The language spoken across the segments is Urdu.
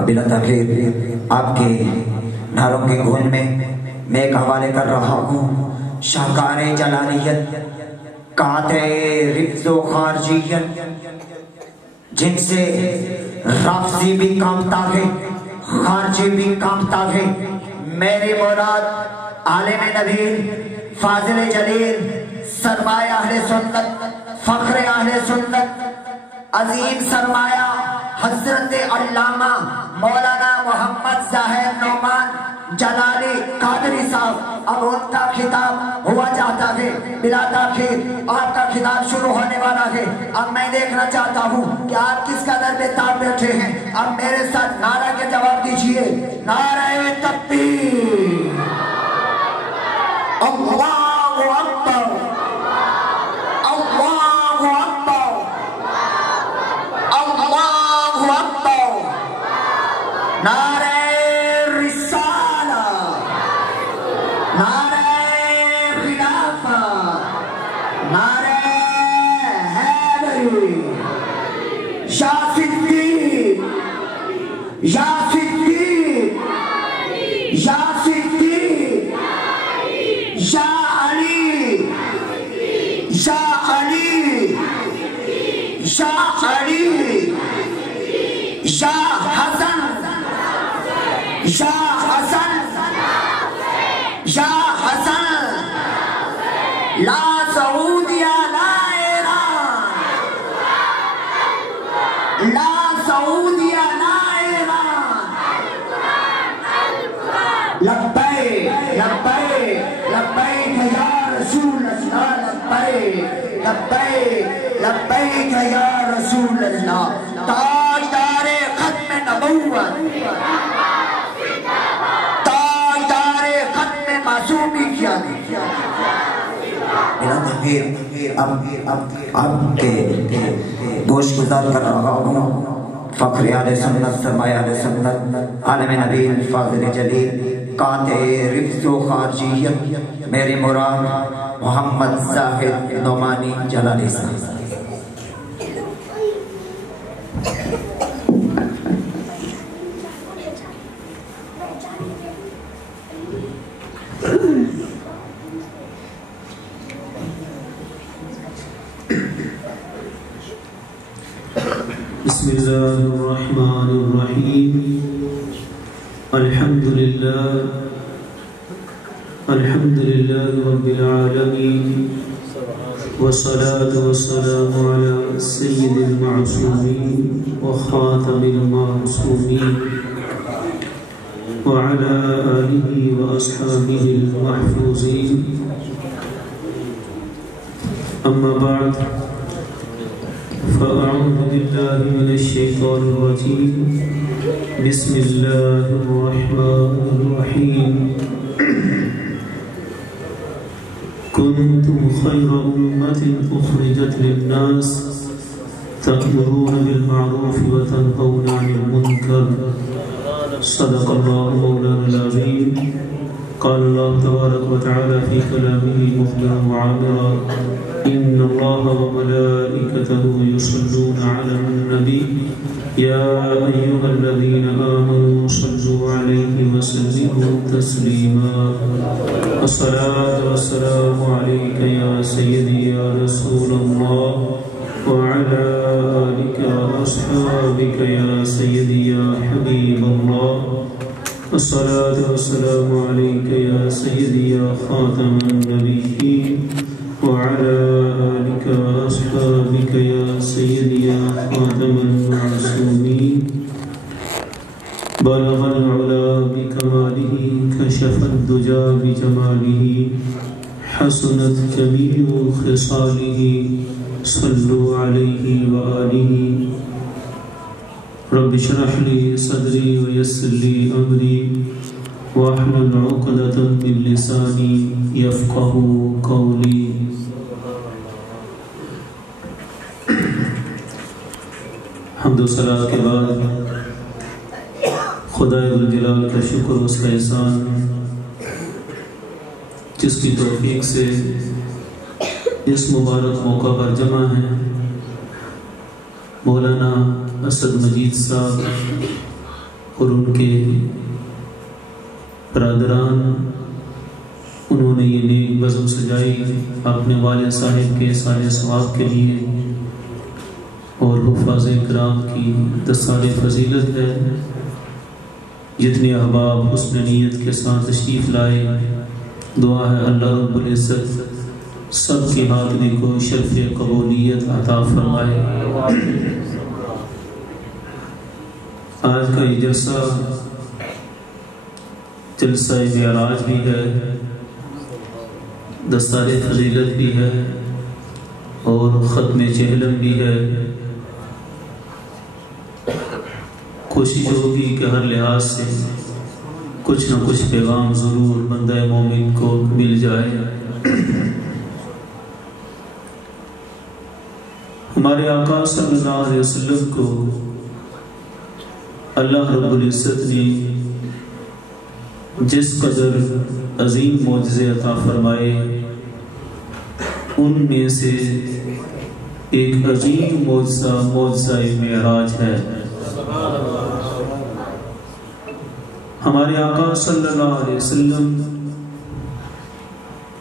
اب بلا تاخیر آپ کے نعروں کی گونج میں میں ایک حوالے کر رہا ہوں شاہکار جلالیت قاطع رفض و خارجیت، جن سے رافضی بھی کامتا ہے خارجی بھی کامتا ہے۔ میری مراد عالم نبیل فاضل جلیل سرمایہ اہل سنت فخر اہل سنت عظیم سرمایہ حضرت علامہ مولانا محمد زاہد نعمان جلالی قادری صاحب، اب ان کا خطاب ہوا جاتا ہے۔ بلا تاخیر آپ کا خطاب شروع ہونے والا ہے۔ اب میں دیکھنا چاہتا ہوں کہ آپ کس قدر بے تاب بیٹھے ہیں۔ اب میرے ساتھ نعرہ کے جواب دیجئے، نعرہ تکبیر، اللہ اکبر، اللہ اکبر، اللہ اکبر، نعرہ یا صدیق، یا صدیق، یا علی، یا علی، یا علی، یا حسن، یا حسن، یا حسن، لا سعودیہ لا ایران، لا سعودیہ لا لبیک لبیک لبیک یا رسول اللہ، لبیک لبیک لبیک یا رسول اللہ، تاجدار ختم نبوت، تاجدار ختم معصومی کیا دیا۔ اب کے گوش گزار کر رہا ہوں فخر اہل سنت سرمایہ اہل سنت عالم نبیل فاضل جلیل قاطع رفض و خارجیت، میری مراد محمد زاہد نعمانی جلالی صاحب۔ بسم اللہ الرحمن الرحیم، الحمدللہ رب العالمین، والصلاة والسلام علی سید المعصومین وخاتم المعصومین وعلى آلہ واصحابہ المحفوظین، اما بعد فأعوذ بالله من الشيطان الرجيم، بسم الله الرحمن الرحيم، كنتم خير أمة أخرجت للناس تأمرون بالمعروف وتنهون عن المنكر، صدق الله مولانا العظيم۔ قال الله تبارك وتعالى في كلامه مخبرا وعامرا، إن الله وملائكته يصلون على النبي يا أيها الذين آمنوا صلوا عليه وسلموا تسليما، الصلاة والسلام عليك يا سيدي يا رسول الله، وعلى آلك وأصحابك يا سيدي يا حبيب الله، الصلاة والسلام عليك يا سيدي يا خاتم النبيين، وعلى آلك وأصحابك يا سيدي يا خاتم المعصومين، بلغ العلا بكماله، كشف الدجى بجماله، حسنت جميع خصاله، صلوا عليه وآله، رب اشرح لي صدري ويسر لي أمري واحلل عقدة من لساني يفقهوا قولي۔ حمد و ثنا کے بعد خدا ذوالجلال کا شکر و اس کا احسان جس کی توفیق سے اس مبارک موقع پر جمع ہیں۔ مولانا اسد مجید صاحب اور ان کے برادران، انہوں نے یہ نیک بزم سجائی اپنے والد صاحب کے سال ثواب کے لیے، اور حفاظ کرام کی دستار فضیلت ہے۔ جتنے احباب حسن نیت کے ساتھ تشریف لائے، دعا ہے اللہ رب العزت سب کی حاضری کو شرف قبولیت عطا فرمائے۔ آج کا یہ جلسہ معراج بھی ہے، دستار فضیلت بھی ہے، اور ختم چہلم بھی ہے۔ کوشش ہوگی کہ ہر لحاظ سے کچھ نہ کچھ پیغام ضرور بندہ مومن کو مل جائے۔ ہمارے آقا صلی اللہ علیہ وسلم کو اللہ رب العزت نے جس قدر عظیم معجزے عطا فرمائے، ان میں سے ایک عظیم معجزہ معراج ہے۔ ہمارے آقا صلی اللہ علیہ وسلم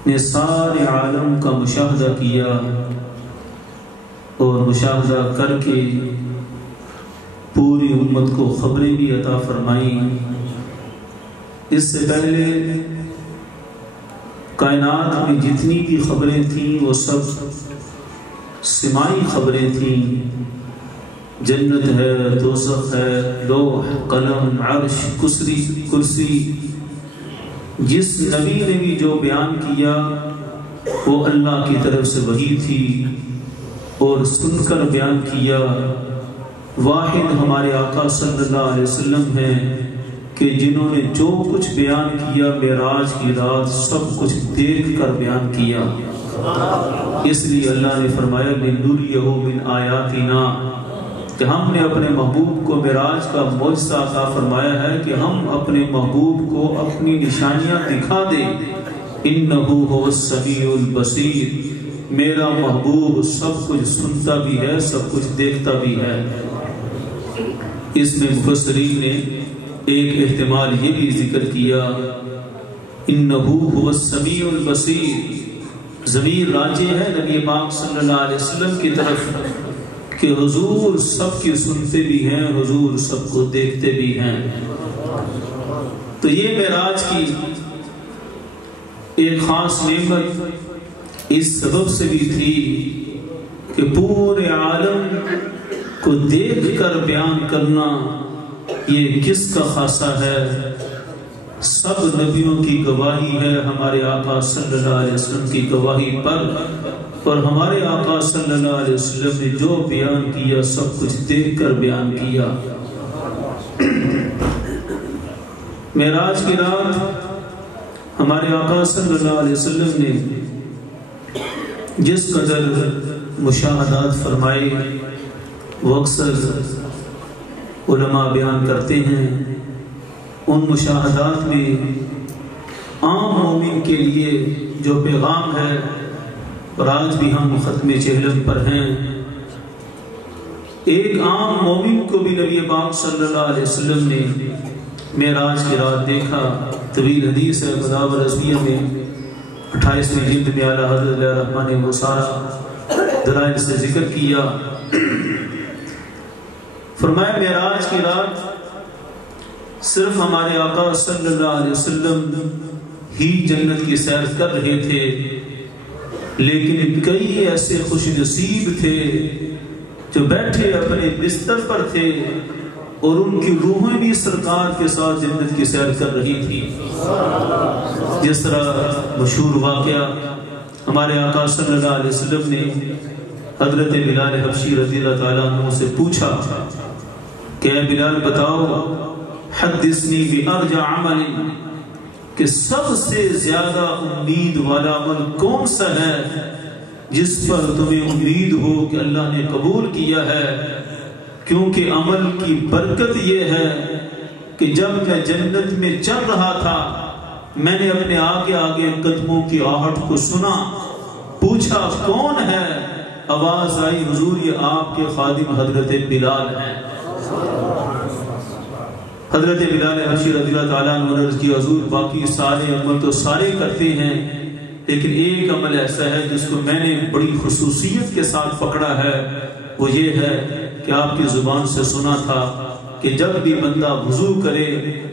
نے سارے عالم کا مشاہدہ کیا، اور مشاہدہ کر کے پوری امت کو خبریں بھی عطا فرمائیں۔ اس سے پہلے کائنات میں جتنی بھی خبریں تھیں وہ سب سماعی خبریں تھیں، جنت ہے، دوزخ ہے، لوح، قلم، عرش، کرسی۔ جس نبی نے بھی جو بیان کیا وہ اللہ کی طرف سے وحی تھی، اور سن کر بیان کیا۔ واحد ہمارے آقا صلی اللہ علیہ وسلم ہیں کہ جنہوں نے جو کچھ بیان کیا معراج کی رات سب کچھ دیکھ کر بیان کیا۔ اس لیے اللہ نے فرمایا لِنُرِيَهُ مِنْ آیَاتِنَا، کہ ہم نے اپنے محبوب کو معراج کا معجزہ عطا فرمایا ہے کہ ہم اپنے محبوب کو اپنی نشانیاں دکھا دیں۔ اِنَّهُ هُوَ السَّمِيعُ الْبَصِيرُ، میرا محبوب سب کچھ سنتا بھی ہے، سب کچھ دیکھتا بھی ہے۔ اس میں مفسرین نے ایک احتمال یہ بھی ذکر کیا، اِنَّهُ هُوَ السَّمِيعُ الْبَصِيرُ، ضمیر راجع ہے نبی پاک صلی اللہ علیہ وسلم کی طرف کہ حضور سب کی سنتے بھی ہیں، حضور سب کو دیکھتے بھی ہیں۔ تو یہ معراج کی ایک خاص نعمت اس سبب سے بھی تھی کہ پورے عالم کو دیکھ کر بیان کرنا یہ کس کا خاصہ ہے؟ سب نبیوں کی گواہی ہے ہمارے آقا صلی اللہ علیہ وسلم کی گواہی پر، اور ہمارے آقا صلی اللہ علیہ وسلم نے جو بیان کیا سب کچھ دیکھ کر بیان کیا۔ معراج کی رات ہمارے آقا صلی اللہ علیہ وسلم نے جس قدر مشاہدات فرمائے وہ اکثر علماء بیان کرتے ہیں، ان مشاہدات میں عام مومن کے لیے جو پیغام ہے، اور آج بھی ہم ختم چہلم پر ہیں، ایک عام مومن کو بھی نبی پاک صلی اللہ علیہ وسلم نے معراج کی رات دیکھا۔ طویل حدیث ہے، مدارج رضویہ میں 28ویں جلد میں اعلیٰ حضرت علیہ الرحمٰن نے وہ سارا دلائل سے ذکر کیا۔ فرمایا معراج کی رات صرف ہمارے آقا صلی اللہ علیہ وسلم ہی جنت کی سیر کر رہے تھے، لیکن کئی ایسے خوش نصیب تھے جو بیٹھے اپنے بستر پر تھے اور ان کی روحیں بھی سرکار کے ساتھ جنت کی سیر کر رہی تھی۔ جس طرح مشہور واقعہ ہمارے آقا صلی اللہ علیہ وسلم نے حضرت بلال حبشی رضی اللہ تعالیٰ عنہ سے پوچھا کہ اے بلال بتاؤ، حدثنی بأرجع عمل، کہ سب سے زیادہ امید والا عمل کون سا ہے جس پر تمہیں امید ہو کہ اللہ نے قبول کیا ہے؟ کیونکہ عمل کی برکت یہ ہے کہ جب میں جنت میں چل رہا تھا میں نے اپنے آگے آگے قدموں کی آہٹ کو سنا، پوچھا کون ہے؟ آواز آئی حضور یہ آپ کے خادم حضرت بلال ہیں۔ حضرت بلال حبشی رضی اللہ تعالیٰ عنہ نے عرض کیا حضور باقی سارے عمل تو سارے کرتے ہیں، لیکن ایک عمل ایسا ہے جس کو میں نے بڑی خصوصیت کے ساتھ پکڑا ہے، وہ یہ ہے کہ آپ کی زبان سے سنا تھا کہ جب بھی بندہ وضو کرے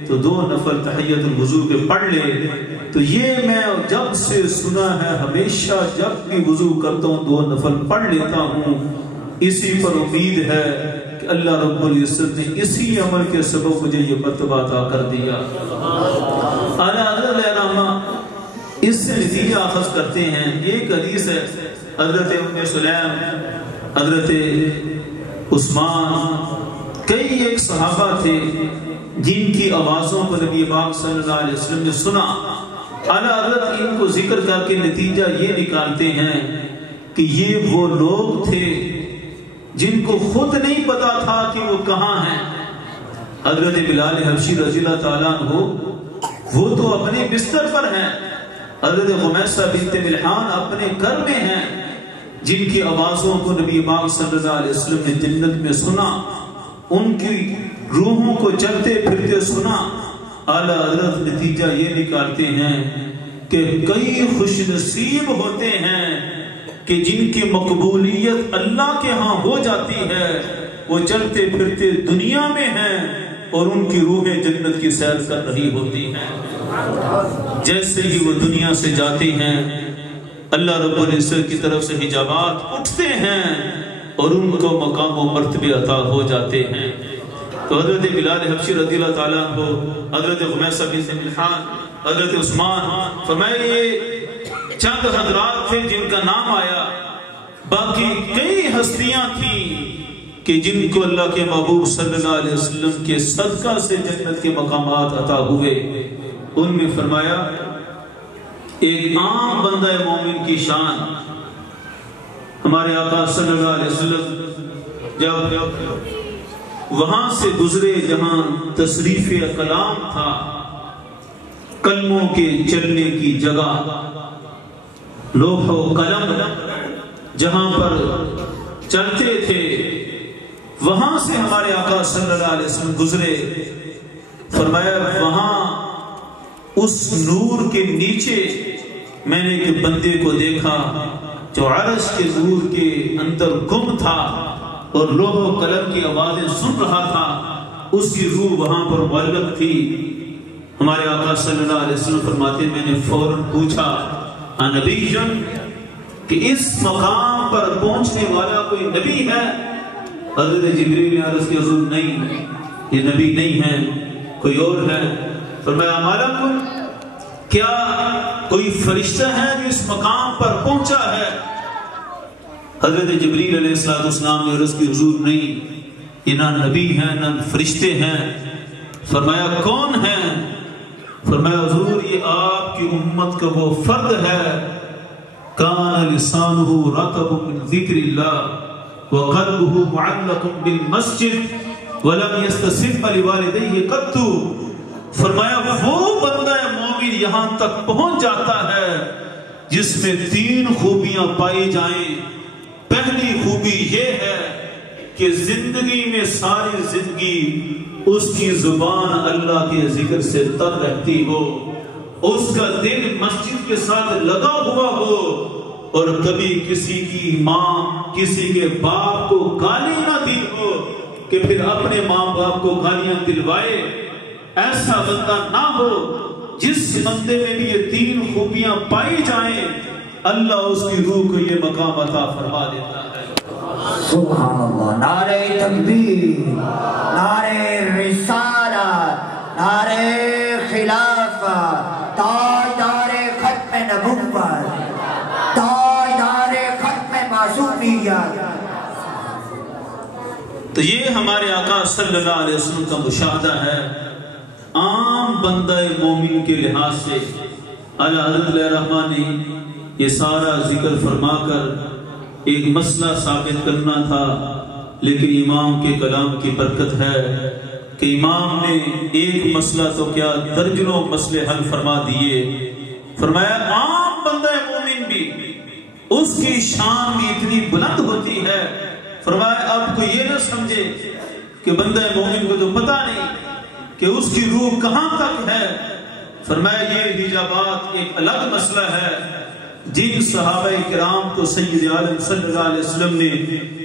تو 2 نفل تحیت الوضو کے پڑھ لے. تو یہ میں جب سے سنا ہے ہمیشہ جب بھی وضو کرتا ہوں 2 نفل پڑھ لیتا ہوں. اسی پر امید ہے کہ اللہ رب العزت نے اسی عمل کے سبب مجھے یہ مرتبہ عطا کر دیا. اعلیٰ حضرت علیہ رحمہ اس سے نتیجہ اخذ کرتے ہیں. یہ ایک حدیث ہے حضرت ام سلیم، حضرت عثمان، کئی ایک صحابہ تھے جن کی آوازوں کو نبی پاک صلی اللہ علیہ وسلم نے سنا. اعلیٰ حضرت ان کو ذکر کر کے نتیجہ یہ نکالتے ہیں کہ یہ وہ لوگ تھے جن کو خود نہیں پتا تھا کہ وہ کہاں ہیں. حضرت بلال حبشی رضی اللہ تعالیٰ عنہ وہ تو اپنے بستر پر ہیں، حضرت خمیسہ بنت ملحان اپنے گھر میں ہیں جن کی آوازوں کو نبی پاک صلی اللہ علیہ وسلم نے جنت میں سنا، ان کی روحوں کو چلتے پھرتے سنا. اعلیٰ حضرت نتیجہ یہ نکالتے ہیں کہ کئی خوش نصیب ہوتے ہیں کہ جن کی مقبولیت اللہ کے ہاں ہو جاتی ہے، وہ چلتے پھرتے دنیا میں ہیں اور ان کی روحیں جنت کی سیر کر رہی ہوتی ہیں. جیسے ہی وہ دنیا سے جاتے ہیں اللہ رب العزت کی طرف سے حجابات اٹھتے ہیں اور ان کو مقام و مرتبے عطا ہو جاتے ہیں. تو حضرت بلال حبشی رضی اللہ تعالیٰ عنہ، حضرت خمیسہ بنت ملحان، حضرت عثمان، فرمایا یہ چند حضرات تھے جن کا نام آیا، باقی کئی ہستیاں تھیں کہ جن کو اللہ کے محبوب صلی اللہ علیہ وسلم کے صدقہ سے جنت کے مقامات عطا ہوئے. ان میں فرمایا ایک عام بندہ مومن کی شان، ہمارے آقا صلی اللہ علیہ وسلم جب وہاں سے گزرے جہاں تصریف کلام تھا، کلموں کے چلنے کی جگہ، لوح و قلم جہاں پر چلتے تھے، وہاں سے ہمارے آقا صلی اللہ علیہ وسلم گزرے. فرمایا وہاں اس نور کے نیچے میں نے ایک بندے کو دیکھا جو عرش کے نور کے اندر گم تھا اور لوح و قلم کی آوازیں سن رہا تھا. اس کی روح وہاں پر معلق تھی. ہمارے آقا صلی اللہ علیہ وسلم فرماتے میں نے فوراً پوچھا نبی کہ اس مقام پر پہنچنے والا کوئی نبی ہے؟ حضرت جبریل نے عرض کی حضور نہیں، یہ نبی نہیں ہے، کوئی اور ہے. فرمایا مالکم، کیا کوئی فرشتہ ہے جو اس مقام پر پہنچا ہے؟ حضرت جبریل علیہ السلام نے عرض کی حضور نہیں، یہ نہ نبی ہیں نہ فرشتے ہیں. فرمایا کون ہیں؟ فرمایا حضور یہ آپ کی امت کا وہ فرد ہے کان لسانہ رطب من ذکر اللہ وقلبہ معلق بالمسجد ولم یستسق لوالدیہ قط. فرمایا وہ بندہ مومن یہاں تک پہنچ جاتا ہے جس میں 3 خوبیاں پائی جائیں. پہلی خوبی یہ ہے کہ زندگی میں ساری زندگی اس کی زبان اللہ کے ذکر سے تر رہتی ہو، اس کا دل مسجد کے ساتھ لگا ہوا ہو، اور کبھی کسی کی ماں کسی کے باپ کو گالی نہ دی ہو کہ پھر اپنے ماں باپ کو گالیاں دلوائے. ایسا بندہ نہ ہو. جس بندے میں بھی یہ 3 خوبیاں پائی جائیں اللہ اس کی روح کو یہ مقام عطا فرما دیتا ہے. سبحان اللہ. نعرہ تکبیر، نعرہ رسالت، نعرہ خلافت، تاجدار ختم نبوت، تاجدار ختم معصومیت. تو یہ ہمارے آقا صلی اللہ علیہ وسلم کا مشاہدہ ہے عام بندہ مومن کے لحاظ سے. اعلیٰ حضرت علیہ رحمہ نے یہ سارا ذکر فرما کر ایک مسئلہ ثابت کرنا تھا، لیکن امام کے کلام کی برکت ہے کہ امام نے ایک مسئلہ تو کیا درجنوں مسئلے حل فرما دیے. فرمایا عام بندہ مومن بھی اس کی شان بھی اتنی بلند ہوتی ہے. فرمایا اب کوئی یہ نہ سمجھے کہ بندہ مومن کو تو پتہ نہیں، کہ اس کی روح کہاں تک ہے؟ فرمایا یہ حجابات ایک الگ مسئلہ ہے۔ جن صحابہ کرام کو سید عالم صلی اللہ علیہ وسلم نے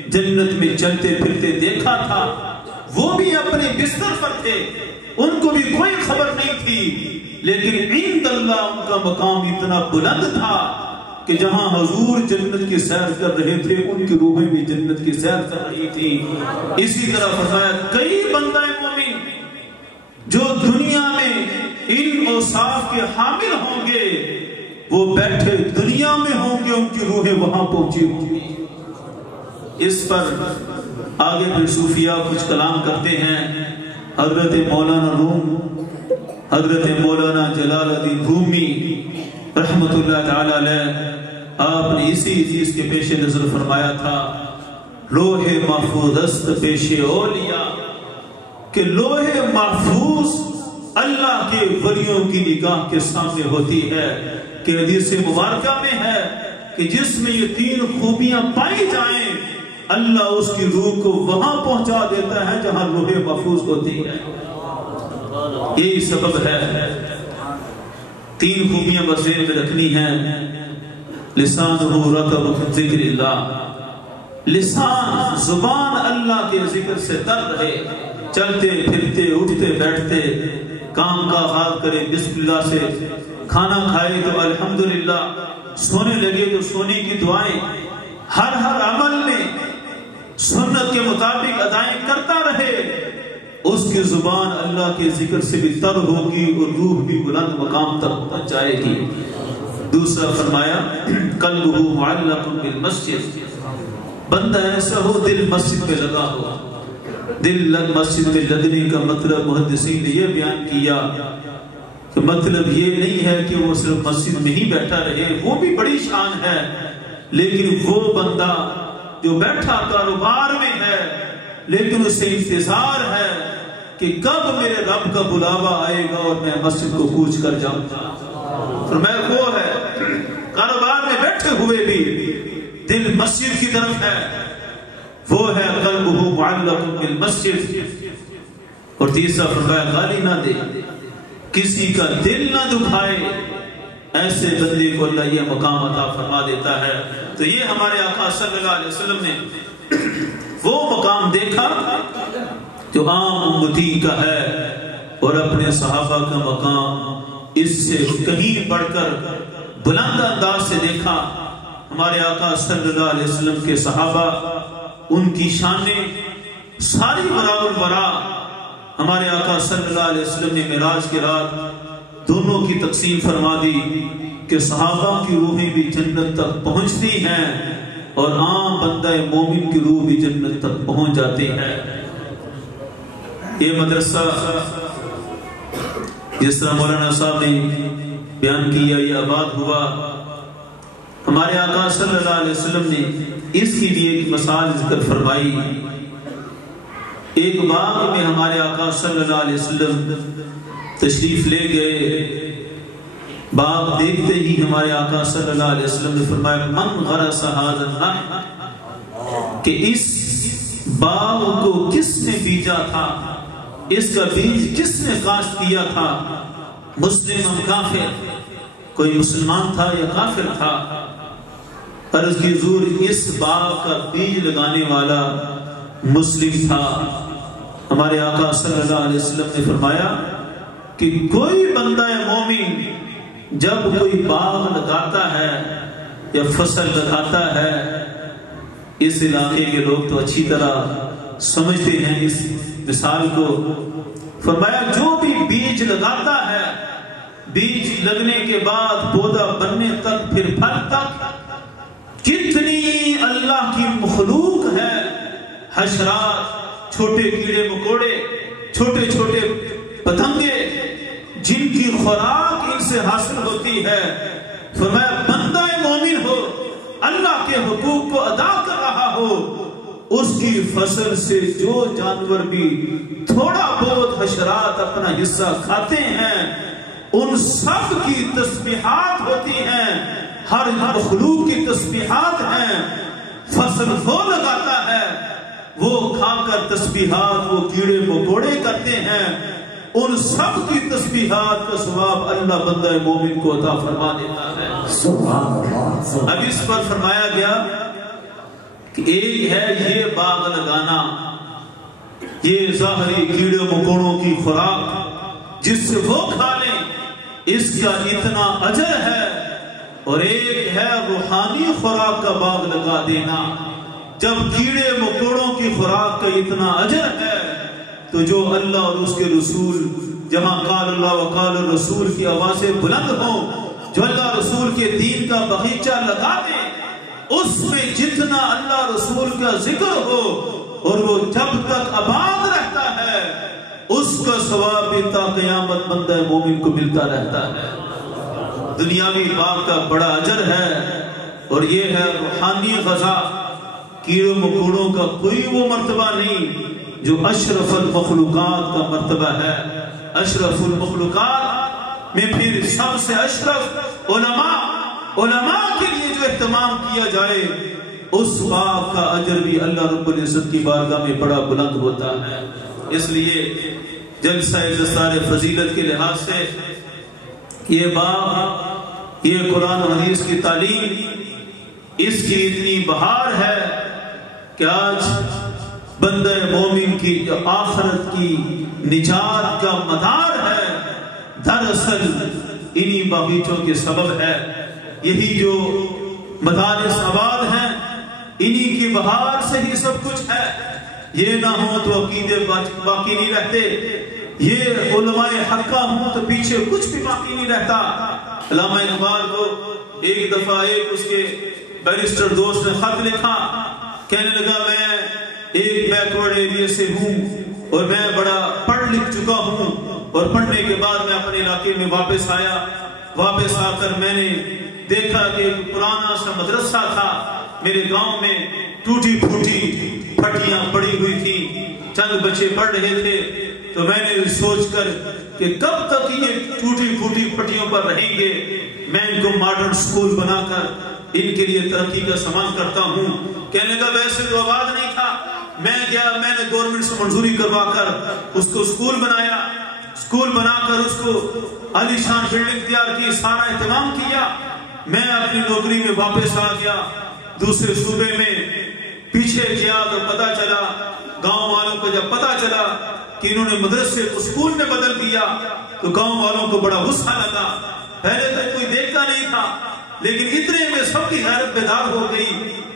جنت میں چلتے پھرتے دیکھا تھا، وہ بھی اپنے بستر پر تھے، ان کو بھی کوئی خبر نہیں تھی، لیکن عند اللہ ان کا مقام اتنا بلند تھا کہ جہاں حضور جنت کی سیر کر رہے تھے ان کی روحیں بھی جنت کی سیر کر رہی تھی۔ اسی طرح فرمایا کئی بندہ مومن جو دنیا میں ان اوصاف کے حامل ہوں گے، وہ بیٹھے دنیا میں ہوں گے، ان کی روحیں وہاں پہنچی ہوں گی۔ اس پر آگے پھر صوفیاء کچھ کلام کرتے ہیں۔ حضرت مولانا روم، حضرت مولانا جلال الدین رومی رحمت اللہ تعالی علیہ، آپ نے اسی چیز کے پیش نظر فرمایا تھا، لوح محفوظ است پیش اولیاء، کہ لوح محفوظ اللہ کے ولیوں کی نگاہ کے سامنے ہوتی ہے، کہ حدیث مبارکہ میں ہے کہ جس میں یہ تین خوبیاں پائی جائیں اللہ اس کی روح کو وہاں پہنچا دیتا ہے جہاں لوح محفوظ ہوتی ہے۔ یہی سبب ہے تین خوبیاں بس ذہن میں رکھنی ہیں۔ لسانہ رطب ذکر اللہ، لسان زبان اللہ کے ذکر سے تر رہے، چلتے پھرتے اٹھتے بیٹھتے کام کا آغاز کرے بسم اللہ سے، کھانا کھائے تو الحمدللہ، سونے لگے تو سونے کی دعائیں، ہر عمل میں سنت کے مطابق ادائیں کرتا رہے، اس کی زبان اللہ کے ذکر سے بھی تر ہوگی اور روح بھی بلند مقام تک پہنچ جائے گی۔ دوسرا فرمایا قلبہ معلق بالمسجد، بندہ ایسا ہو دل مسجد پہ لگا ہو۔ دل مسجد میں لگنے کا مطلب محدثین نے یہ بیان کیا کہ مطلب یہ نہیں ہے کہ وہ صرف مسجد میں ہی بیٹھا رہے، وہ بھی بڑی شان ہے، لیکن وہ بندہ جو بیٹھا کاروبار میں ہے لیکن اسے انتظار ہے کہ کب میرے رب کا بلاوا آئے گا اور میں مسجد کو کوچ کر جاؤں گا، فرمایا وہ ہے کاروبار میں بیٹھے ہوئے بھی دل مسجد کی طرف ہے، وہ ہے قلبہ معلق بالمسجد۔ اور تیسرا فرمایا گالی نہ دے، کسی کا دل نہ دکھائے، ایسے بندے کو اللہ یہ مقام عطا فرما دیتا ہے۔ تو یہ ہمارے آقا صلی اللہ علیہ وسلم نے وہ مقام دیکھا جو عام امتی کا ہے، اور اپنے صحابہ کا مقام اس سے کہیں بڑھ کر بلند انداز سے دیکھا۔ ہمارے آقا صلی اللہ علیہ وسلم کے صحابہ، ان کی شانیں ساری برابر برا۔ ہمارے آقا صلی اللہ علیہ وسلم نے معراج کی رات دونوں کی تقسیم فرما دی کہ صحابہ کی روحیں بھی جنت تک پہنچتی ہیں اور عام بندہ مومن کی روح بھی جنت تک پہنچ جاتی ہے۔ یہ مدرسہ جس طرح مولانا صاحب نے بیان کیا یہ آباد ہوا، ہمارے آقا صلی اللہ علیہ وسلم نے اس کی بھی ایک مثال ذکر فرمائی۔ ایک باغ میں ہمارے آقا صلی اللہ علیہ وسلم تشریف لے گئے، باغ دیکھتے ہی ہمارے آقا صلی اللہ علیہ وسلم نے فرمایا من غرس ھذا النخل، کہ اس باغ کو کس نے بیجا تھا، اس کا بیج کس نے کاشت کیا تھا، مسلم ام کافر، کوئی مسلمان تھا یا کافر تھا؟ عرض کی حضور اس باغ کا بیج لگانے والا مسلم تھا۔ ہمارے آقا صلی اللہ علیہ وسلم نے فرمایا کہ کوئی بندہ مومن جب کوئی باغ لگاتا ہے یا فصل لگاتا ہے، اس علاقے کے لوگ تو اچھی طرح سمجھتے ہیں اس مثال کو، فرمایا جو بھی بیج لگاتا ہے، بیج لگنے کے بعد پودا بننے تک پھر پھل تک کتنی اللہ کی مخلوق ہے، حشرات، چھوٹے کیڑے مکوڑے، چھوٹے چھوٹے پتنگے، جن کی خوراک ان سے حاصل ہوتی ہے، فرمایا بندہ مومن ہو، اللہ کے حقوق کو ادا کر رہا ہو، اس کی فصل سے جو جانور بھی تھوڑا بہت حشرات اپنا حصہ کھاتے ہیں، ان سب کی تسبیحات ہوتی ہیں، ہر مخلوق کی تسبیحات ہیں۔ فصل وہ لگاتا ہے، وہ کھا کر تسبیحات وہ کیڑے مکوڑے کرتے ہیں، ان سب کی تسبیحات کا ثواب اللہ بندہ مومن کو عطا فرما دیتا ہے۔ سبحان اللہ۔ اب اس پر فرمایا گیا کہ ایک ہے یہ باغ لگانا، یہ ظاہری کیڑے مکوڑوں کی خوراک جس سے وہ کھا لیں، اس کا اتنا اجر ہے، اور ایک ہے روحانی خوراک کا باغ لگا دینا۔ جب کیڑے مکوڑوں کی خوراک کا اتنا اجر ہے تو جو اللہ اور اس کے رسول، جہاں قال اللہ و قال الرسول کی آوازیں بلند ہوں، جو اللہ رسول کے دین کا باغیچہ لگا دیں، اس میں جتنا اللہ رسول کا ذکر ہو اور وہ جب تک آباد رہتا ہے، اس کا ثواب بھی تا قیامت بندہ مومن کو ملتا رہتا ہے۔ دنیاوی باغ کا بڑا اجر ہے، اور یہ ہے روحانی غذا۔ کیڑوں مکوڑوں کا کوئی وہ مرتبہ نہیں جو اشرف المخلوقات کا مرتبہ ہے۔ اشرف المخلوقات میں پھر سب سے اشرف علماء کے لیے جو اہتمام کیا جائے، اس باغ کا اجر بھی اللہ رب العزت کی بارگاہ میں بڑا بلند ہوتا ہے۔ اس لیے جلسہ دستار فضیلت کے لحاظ سے یہ باغ، یہ قرآن و حدیث کی تعلیم، اس کی اتنی بہار ہے کہ آج بندہ مومن کی جو آخرت کی نجات کا مدار ہے، دراصل انہی باغیچوں کے سبب ہے۔ یہی جو مدارس آباد ہیں، انہی کی بہار سے ہی سب کچھ ہے۔ یہ نہ ہو تو عقیدے باقی نہیں رہتے، یہ علماء حقہ ہوں تو پیچھے کچھ بھی باقی نہیں رہتا۔ علامہ اقبال کو ایک دفعہ ایک اس کے بیرسٹر دوست نے خط لکھا، کہنے لگا میں ایک بیکورڈ ایریا سے ہوں اور میں بڑا پڑھ لکھ چکا ہوں، اور پڑھنے کے بعد میں اپنے علاقے میں واپس آیا۔ واپس آ کر میں نے دیکھا کہ ایک پرانا سا مدرسہ تھا میرے گاؤں میں، ٹوٹی پھوٹی پھٹیاں پڑی ہوئی تھی، چند بچے پڑھ رہے تھے۔ تو میں نے سوچ کر کہ کب تک یہ ٹوٹی پھوٹی پھٹیوں پر رہیں گے، میں ان کو ماڈرن سکول بنا کر ان کے لیے ترقی کا سامان کرتا ہوں۔ کہنے لگا ویسے تو آباد نہیں تھا، میں گیا، میں نے گورنمنٹ سے منظوری کروا کر اس کو سکول بنایا، سکول بنا کر اس کو عالی شان بلڈنگ تیار کی، سارا اہتمام کیا۔ میں اپنی نوکری میں واپس آ گیا دوسرے صوبے میں، پیچھے گیا تو پتا چلا، گاؤں والوں کو جب پتا چلا کہ انہوں نے مدرسے کو سکول میں بدل دیا تو گاؤں والوں کو بڑا غصہ لگا۔ پہلے تک کوئی دیکھتا نہیں تھا، لیکن اتنے میں سب کی غیرت بیدار ہو گئی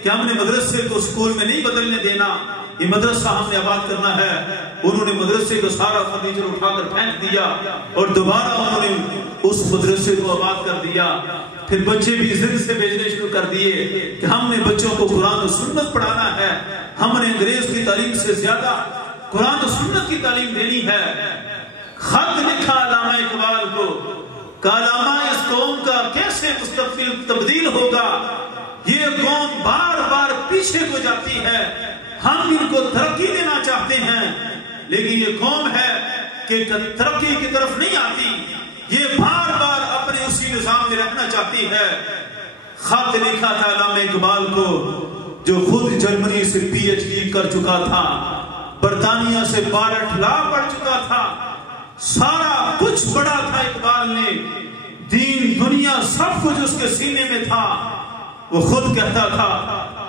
کہ ہم نے مدرسے کو سکول میں نہیں بدلنے دینا، یہ مدرسہ ہم نے آباد کرنا ہے۔ انہوں نے مدرسے کا سارا فرنیچر اٹھا کر پھینک دیا اور دوبارہ انہوں نے اس مدرسے کو آباد کر دیا۔ پھر بچے بھی ضد سے بھیجنے شروع کر دیے کہ ہم نے بچوں کو قرآن و سنت پڑھانا ہے، ہم نے انگریز کی تعلیم سے زیادہ قرآن و سنت کی تعلیم دینی ہے۔ خط لکھا علامہ اقبال کو کہ علامہ اس قوم کا کیسے مستقبل تبدیل ہوگا، یہ قوم بار بار پیچھے کو جاتی ہے، ہم ان کو ترقی دینا چاہتے ہیں لیکن یہ قوم ہے کہ ترقی کی طرف نہیں آتی، یہ بار بار اپنے اسی نظام میں رہنا چاہتی ہے۔ خط لکھا تھا علامہ اقبال کو جو خود جرمنی سے پی ایچ ڈی کر چکا تھا، برطانیہ سے بارٹ لا پڑھ چکا تھا، سارا کچھ پڑھا تھا اقبال نے، دین دنیا سب کچھ اس کے سینے میں تھا۔ وہ خود کہتا تھا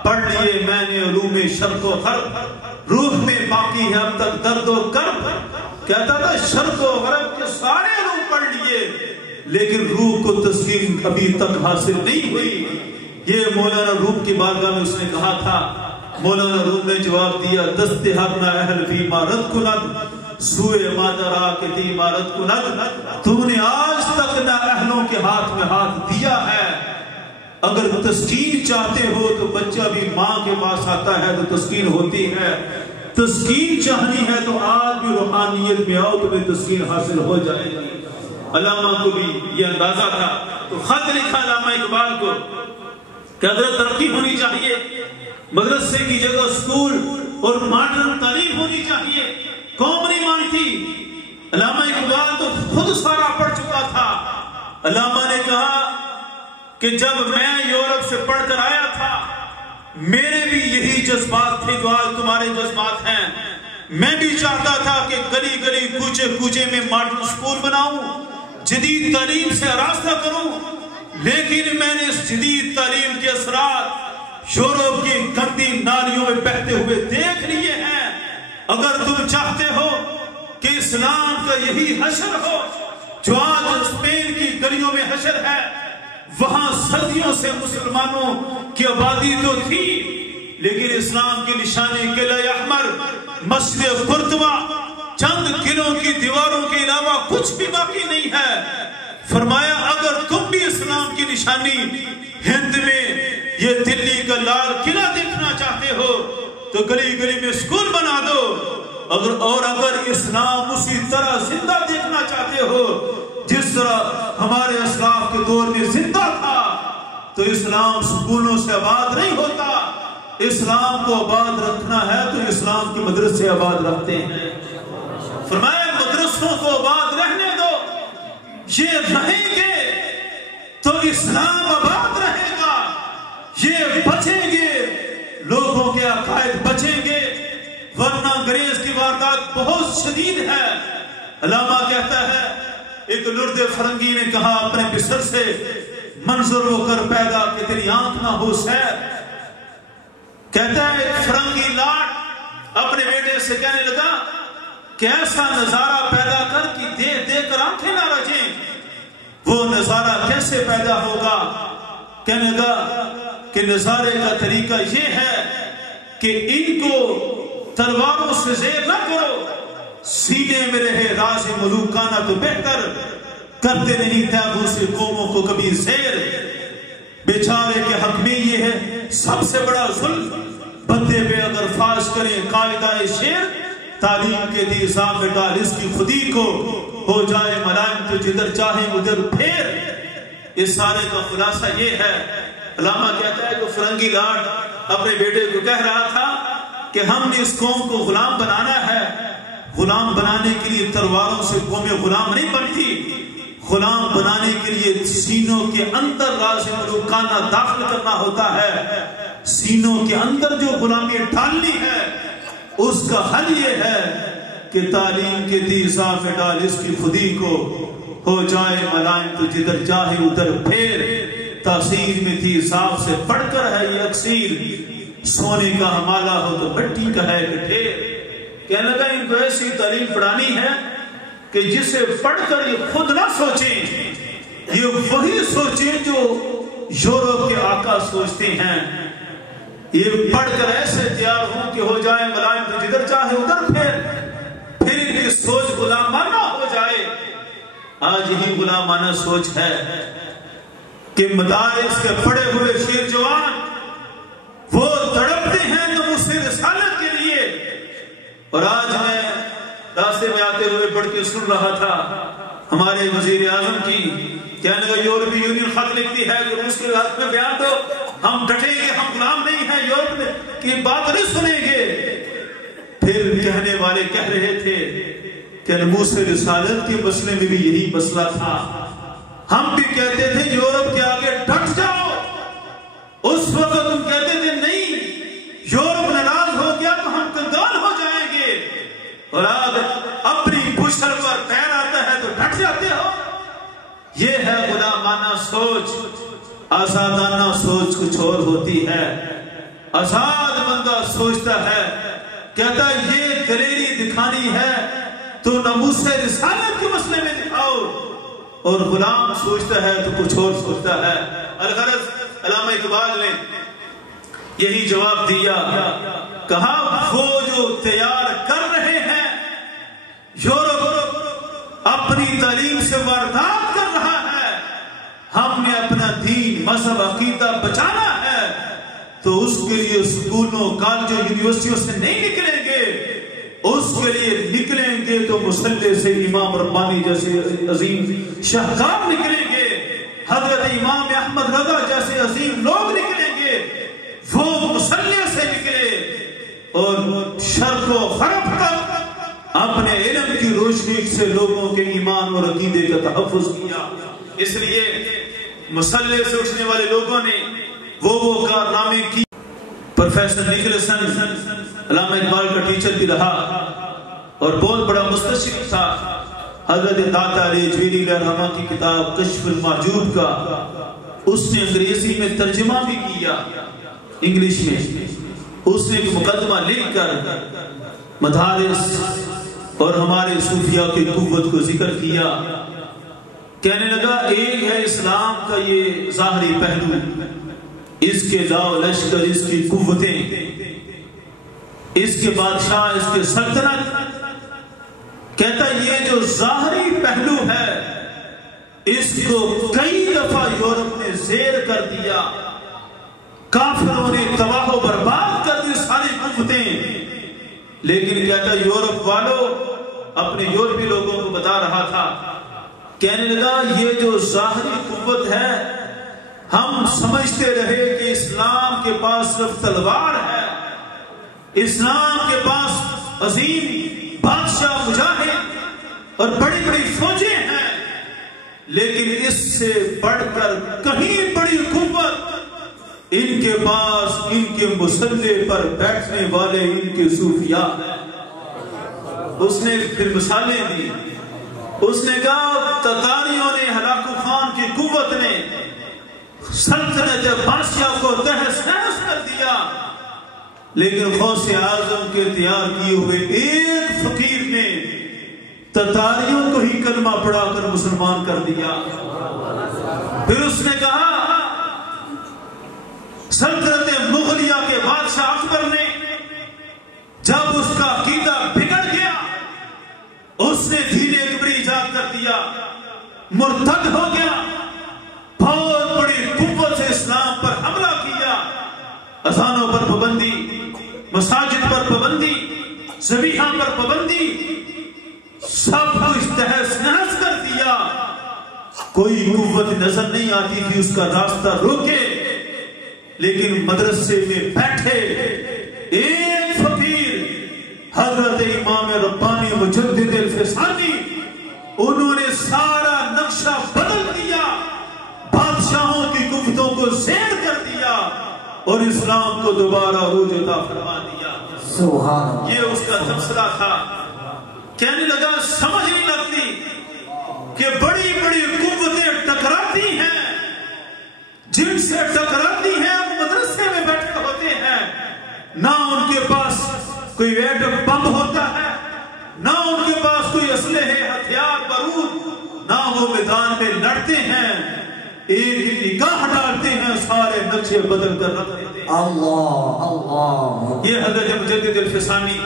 پڑھ لیے میں نے علوم شرق و غرب، روح میں باقی ہے اب تک درد و کرب۔ کہتا تھا شرق و غرب کے سارے علوم پڑھ لیے لیکن روح کو تسکین ابھی تک حاصل نہیں ہوئی۔ یہ مولانا روم کی بارگاہ میں اس نے کہا تھا۔ مولانا روم نے جواب دیا دست ہر نہ اہل فی مارت کند سوئے مادرا کے دی مارت کند، تم نے آج تک نہ اہلوں کے ہاتھ میں ہاتھ دیا ہے۔ اگر تسکین چاہتے ہو تو بچہ بھی ماں کے پاس آتا ہے تو تسکین ہوتی ہے، تسکین چاہنی ہے تو آج بھی روحانیت میں آؤ تمہیں تسکین حاصل ہو جائے گی۔ علامہ کو بھی یہ اندازہ تھا تو خط لکھا علامہ اقبال کو کہ اگر ترقی ہونی چاہیے، مدرسے کی جگہ سکول اور ماڈرن تعلیم ہونی چاہیے، قوم نہیں مانتی۔ علامہ اقبال تو خود سارا پڑھ چکا تھا۔ علامہ نے کہا کہ جب میں یورپ سے پڑھ کر آیا تھا میرے بھی یہی جذبات تھے جو آج تمہارے جذبات ہیں۔ میں بھی چاہتا تھا کہ گلی گلی کوچے کوچے میں ماڈرن اسکول بناؤں، جدید تعلیم سے آراستہ کروں، لیکن میں نے اس جدید تعلیم کے اثرات یورپ کی گندی نالیوں میں بہتے ہوئے دیکھ لیے ہیں۔ اگر تم چاہتے ہو کہ اسلام کا یہی حشر ہو جو آج اسپین کی گلیوں میں حشر ہے، وہاں صدیوں سے مسلمانوں کی آبادی تو تھی، لیکن اسلام کی نشانی قلعہ احمر، مسجد قرطبہ، چند قلعوں کی دیواروں کے علاوہ کچھ بھی باقی نہیں ہے۔ فرمایا اگر تم بھی اسلام کی نشانی ہند میں یہ دلی کا لال قلعہ دیکھنا چاہتے ہو تو گلی گلی میں اسکول بنا دو، اگر اسلام اسی طرح زندہ دیکھنا چاہتے ہو جس طرح ہمارے اسلاف کے دور میں زندہ تھا، تو اسلام اسکولوں سے آباد نہیں ہوتا۔ اسلام کو آباد رکھنا ہے تو اسلام کے مدرسے آباد رکھتے ہیں۔ فرمایا مدرسوں کو آباد رہنے دو، یہ رہیں گے تو اسلام آباد رہے گا، یہ بچیں گے، لوگوں کے عقائد بچیں گے، ورنہ انگریز کی واردات بہت شدید ہے۔ علامہ کہتا ہے ایک لرد فرنگی نے کہا اپنے بستر سے، منظر ہو کر پیدا کہ تیری آنکھ نہ ہو سیر۔ کہتا ہے ایک فرنگی لاٹ اپنے بیٹے سے کہنے لگا کہ ایسا نظارہ پیدا کر کہ دیکھ دیکھ کر آنکھیں نہ رجیں۔ وہ نظارہ کیسے پیدا ہوگا؟ کہنے لگا کہ نظارے کا طریقہ یہ ہے کہ ان کو تلواروں سے زیر نہ کرو، سینے میں رہے راز ملوکانہ تو بہتر، کرتے نہیں تیغوں سے قوموں کو کبھی زیر۔ بیچارے کے حق میں یہ ہے سب سے بڑا ظلم، بندے پہ اگر فاش کریں قاعدہ شعر، تعلیم کے دی حساب میں ڈال اس کی خودی کو، ہو جائے ملائم تو جدھر چاہے ادھر پھیر۔ اس سارے کا خلاصہ یہ ہے، علامہ کہتا ہے کہ فرنگی لاٹ اپنے بیٹے کو کہہ رہا تھا کہ ہم نے اس قوم کو غلام بنانا ہے۔ غلام بنانے کے لیے تلواروں سے قومیں غلام نہیں بنتی، غلام بنانے کے لیے سینوں کے اندر راز ملوکانہ داخل کرنا ہوتا ہے۔ سینوں کے اندر جو غلامی ڈالنی ہے اس کا حل یہ ہے کہ تعلیم کے دی اضافے ڈال اس کی خودی کو، ہو جائے ملائم تو جدھر چاہے ادھر پھیر۔ تاثیر میں تھی حساب سے پڑھ کر ہے یہ اکثیر، سونے کا حمالہ ہو تو مٹی کا ہے کہ ڈھیر۔ کہنے لگا ان کو ایسی تعلیم پڑھانی ہے کہ جسے پڑھ کر یہ خود نہ سوچیں، یہ وہی سوچیں جو یورپ کے آقا سوچتے ہیں۔ یہ پڑھ کر ایسے تیار ہوں کہ ہو جائے ملائم تو جدھر چاہے ادھر پھر ان کی سوچ غلامانہ ہو جائے۔ آج یہی غلامانہ سوچ ہے کہ مدارس کے پڑے ہوئے شیر جوان وہ تڑپتے ہیں ناموس رسالت کے لیے۔ اور آج میں راستے میں آتے ہوئے پڑھ کے سن رہا تھا ہمارے وزیر اعظم کی، کہنے لگا یورپی یونین خط لکھتی ہے کہ اس کے ہاتھ میں بیان دو، ہم ڈٹیں گے، ہم غلام نہیں ہیں، یورپ کی بات نہیں سنیں گے۔ پھر کہنے والے کہہ رہے تھے کہ ناموس رسالت کے مسئلے میں بھی یہی مسئلہ تھا، ہم بھی کہتے تھے یورپ کے آگے ڈٹ جاؤ، اس وقت تم کہتے تھے نہیں، یورپ ناراض ہو گیا تو ہم کنگال ہو جائیں گے، اور آج اپنی بشر پر پیر آتا ہے تو ڈٹ جاتے ہو۔ یہ ہے غلامانہ سوچ۔ آزادانہ سوچ کچھ اور ہوتی ہے۔ آزاد بندہ سوچتا ہے، کہتا یہ دلیری دکھانی ہے تو ناموس رسالت کے مسئلے میں دکھاؤ، اور غلام سوچتا ہے تو کچھ اور سوچتا ہے۔ الغرض علامہ اقبال نے یہی جواب دیا، کہا وہ جو تیار کر رہے ہیں یورپ اپنی تعلیم سے واردات کر رہا ہے، ہم نے اپنا دین مذہب عقیدہ بچانا ہے، تو اس کے لیے اسکولوں کالجوں یونیورسٹیوں سے نہیں نکلیں گے، اس کے لیے نکلیں گے تو مسلح سے امام ربانی جیسے عظیم شاہکار نکلیں گے، حضرت امام احمد رضا جیسے عظیم لوگ نکلیں گے، وہ مسلح سے نکلے اور شرق و غرب تک اپنے علم کی روشنی سے لوگوں کے ایمان اور عقیدے کا تحفظ کیا۔ اس لیے مسلح سے اٹھنے والے لوگوں نے وہ کارنامے کی۔ پروفیسر نکلسن علامہ اقبال کا ٹیچر بھی رہا، اور بہت بڑا مستشرق تھا. حضرت داتا علی جویری علیہ الرحمہ کی کتاب کشف المحجوب کا اس نے انگریزی میں ترجمہ بھی کیا، انگلش میں. اس نے ایک مقدمہ لکھ کر مدارس اور ہمارے صوفیاء کی قوت کو ذکر کیا. کہنے لگا ایک ہے اسلام کا یہ ظاہری پہلو، اس کے لاؤ لشکر، اس کی قوتیں، اس کے بادشاہ، اس کے سلطنت. کہتا یہ جو ظاہری پہلو ہے اس کو کئی دفعہ یورپ نے زیر کر دیا، کافروں نے تباہ و برباد کر دی ساری قوتیں. لیکن کہتا یورپ والوں اپنے یورپی لوگوں کو بتا رہا تھا، کہنے لگا یہ جو ظاہری قوت ہے ہم سمجھتے رہے کہ اسلام کے پاس صرف تلوار ہے، اسلام کے پاس عظیم بادشاہ مجاہد اور بڑی بڑی فوجیں ہیں، لیکن اس سے بڑھ کر کہیں بڑی قوت ان کے پاس ان کے مسلح پر بیٹھنے والے ان کے صوفیاء ہیں. اس نے پھر مثالیں دی. اس نے کہا تتاریوں نے ہلاکو خان کی قوت نے سلطنت بادشاہ کو تہس نہس کر دیا، لیکن غوث اعظم کے تیار کیے ہوئے ایک فقیر نے تتاریوں کو ہی کلمہ پڑھا کر مسلمان کر دیا. پھر اس نے کہا سلطنت مغلیہ کے بادشاہ اکبر نے جب اس کا عقیدہ بگڑ گیا اس نے دین اکبری ایجاد کر دیا، مرتد ہو گیا، بہت بڑی قوت سے اسلام پر حملہ کیا، اذانوں پر پابندی، مساجد پر پابندی، ذبیحہ پر پابندی، سب کچھ تہس نہس کر دیا. کوئی قوت نظر نہیں آتی تھی اس کا راستہ روکے. لیکن مدرسے میں بیٹھے ایک فقیر حضرت امام ربانی مجدد الفسانی، انہوں نے سارا نقشہ بدل دیا، بادشاہوں کی قوتوں کو زیر کر دیا اور اسلام کو دوبارہ عروج عطا فرما دیا. سبحان. یہ اس کا تبصرہ تھا. کہنے لگا سمجھ نہیں لگتی کہ بڑی بڑی قوتیں ٹکراتی ہیں، جن سے ٹکراتی ہیں وہ مدرسے میں بیٹھے ہوتے ہیں، نہ ان کے پاس کوئی ایٹم بم ہوتا ہے، نہ ان کے پاس کوئی اسلحے ہتھیار بارود، نہ وہ میدان میں لڑتے ہیں، ایک نگاہ ڈالتے ہیں سارے نقشے بدل کر رکھ دیتے ہیں. اللہ اللہ. یہ حضرت مجدد الفسانی.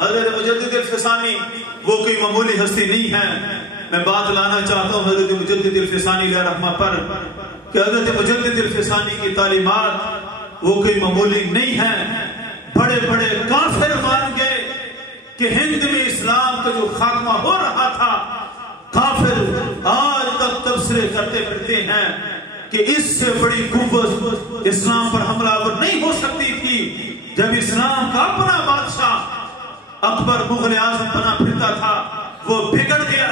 حضرت مجدد الفسانی وہ کوئی معمولی ہستی نہیں ہے. میں بات لانا چاہتا ہوں حضرت مجدد الفسانی علیہ رحمہ پر کہ حضرت مجدد الفسانی کی تعلیمات وہ کوئی معمولی نہیں ہے. بڑے بڑے کافر مان گئے کہ ہند میں اسلام کا جو خاتمہ ہو رہا تھا، کافر آج تک تبصرے کرتے پھرتے ہیں کہ اس سے بڑی قوت اسلام پر حملہ آور نہیں ہو سکتی تھی. جب اسلام کا اپنا بادشاہ اکبر مغل اعظم بنا پھرتا تھا وہ بگڑ گیا،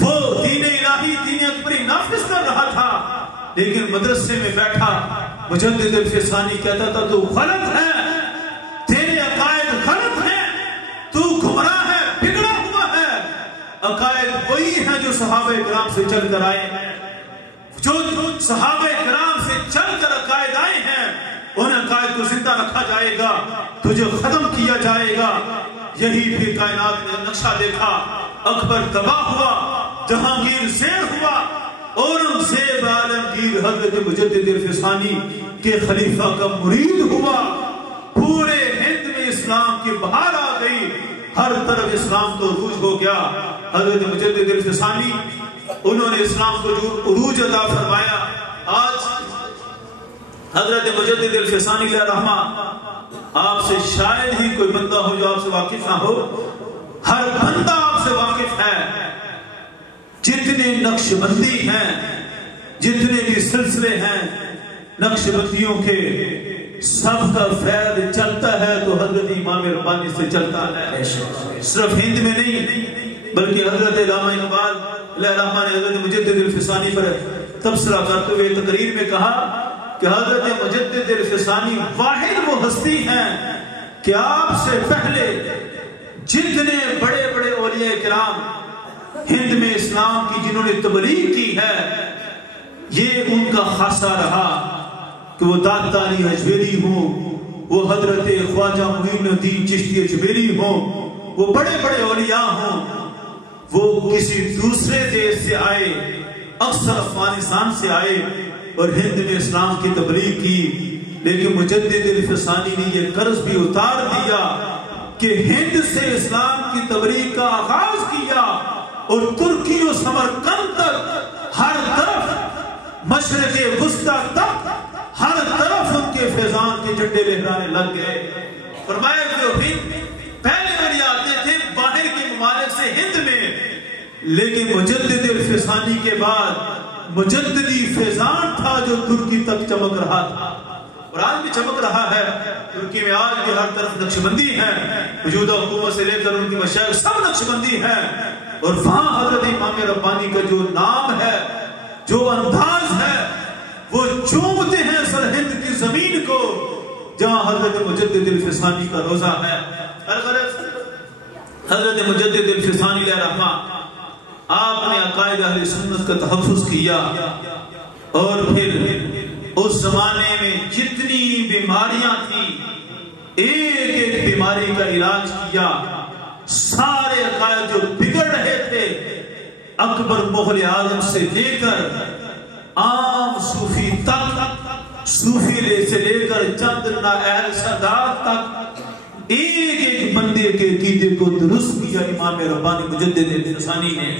وہ دین الہی دین اکبری نافذ کر رہا تھا، لیکن مدرسے میں بیٹھا مجدد الفسانی کہتا تھا تو غلط ہے، تیرے عقائد غلط ہیں، تو گمراہ ہے، بگڑا ہوا ہے. عقائد وہی ہیں جو صحابہ کرام سے چل کر آئے ہیں، جو صحابہ کرام سے چل کر عقائد آئے ہیں ان عقائد کو زندہ رکھا جائے گا، تجھے ختم کیا جائے گا. یہی پھر کائنات نے نقشہ دیکھا، اکبر تباہ ہوا، جہانگیر زیر ہوا، اورنگزیب عالمگیر حضرت مجدد الفسانی کے خلیفہ کا مرید ہوا. پورے ہند میں اسلام کی بہار آ گئی، ہر طرف اسلام کو عروج ہو گیا. حضرت مجدد الفسانی انہوں نے اسلام کو جو عروج عطا فرمایا. آج حضرت مجدد الفسانی علیہ رحمہ آپ سے شاید ہی کوئی بندہ ہو جو آپ سے واقف نہ ہو. ہر بندہ آپ سے واقف ہے. جتنے نقش بندی ہیں، جتنے بھی سلسلے ہیں نقش بندیوں کے، سب کا فیض چلتا ہے تو حضرت امام ربانی سے چلتا ہے. صرف ہند میں نہیں بلکہ حضرت علامہ اقبال علیہ رحمہ نے حضرت مجدد الفسانی پر تبصرہ کرتے ہوئے تقریر میں کہا کہ حضرت مجدد الفسانی واحد وہ ہستی ہیں کہ آپ سے پہلے جتنے بڑے بڑے اولیاء کرام ہند میں اسلام کی جنہوں نے تبلیغ کی ہے، یہ ان کا خاصہ رہا کہ وہ داتا علی اجمیری ہوں، وہ حضرت خواجہ معین الدین چشتی اجمیری ہوں، وہ بڑے بڑے اولیاء ہوں، وہ کسی دوسرے دیش سے آئے، اکثر افغانستان سے آئے اور ہند میں اسلام کی تبلیغ کی، لیکن مجدد الفسانی نے یہ قرض بھی اتار دیا کہ ہند سے اسلام کی تبلیغ کا آغاز کیا اور ترکی و سمرقند تک، ہر طرف مشرق وسطی تک، ہر طرف ان کے فیضان کے جھنڈے لہرانے لگ گئے۔ فرمایا کہ وہ ہند پہلے بڑی آتے تھے باہر کے ممالک سے ہند میں، لیکن مجدد الفسانی کے بعد مجددی فیضان تھا جو ترکی تک چمک رہا تھا اور آج بھی چمک رہا ہے۔ ترکی میں آج بھی ہر طرف نقشبندی ہے، موجودہ حکومت سے لے کر ان کی مشائخ سب نقشبندی ہے، اور وہاں حضرت امام ربانی کا جو نام ہے، جو انداز ہے، وہ چومتے ہیں سرہند کی زمین کو جہاں حضرت مجدد الفسانی کا روزہ ہے۔ حضرت مجدد الفسانی علیہ رحمہ آپ نے عقائد اہل سنت کا تحفظ کیا، اور پھر اس زمانے میں جتنی بیماریاں تھیں ایک ایک بیماری کا علاج کیا، سارے عقائد جو بگڑ رہے تھے اکبر مغل اعظم سے لے کر عام صوفی تک، صوفی سے لے کر چند اہل سادات تک، ایک ایک بندے کے عقیدے کو درست کیا امام ربانی مجدد الفسانی نے۔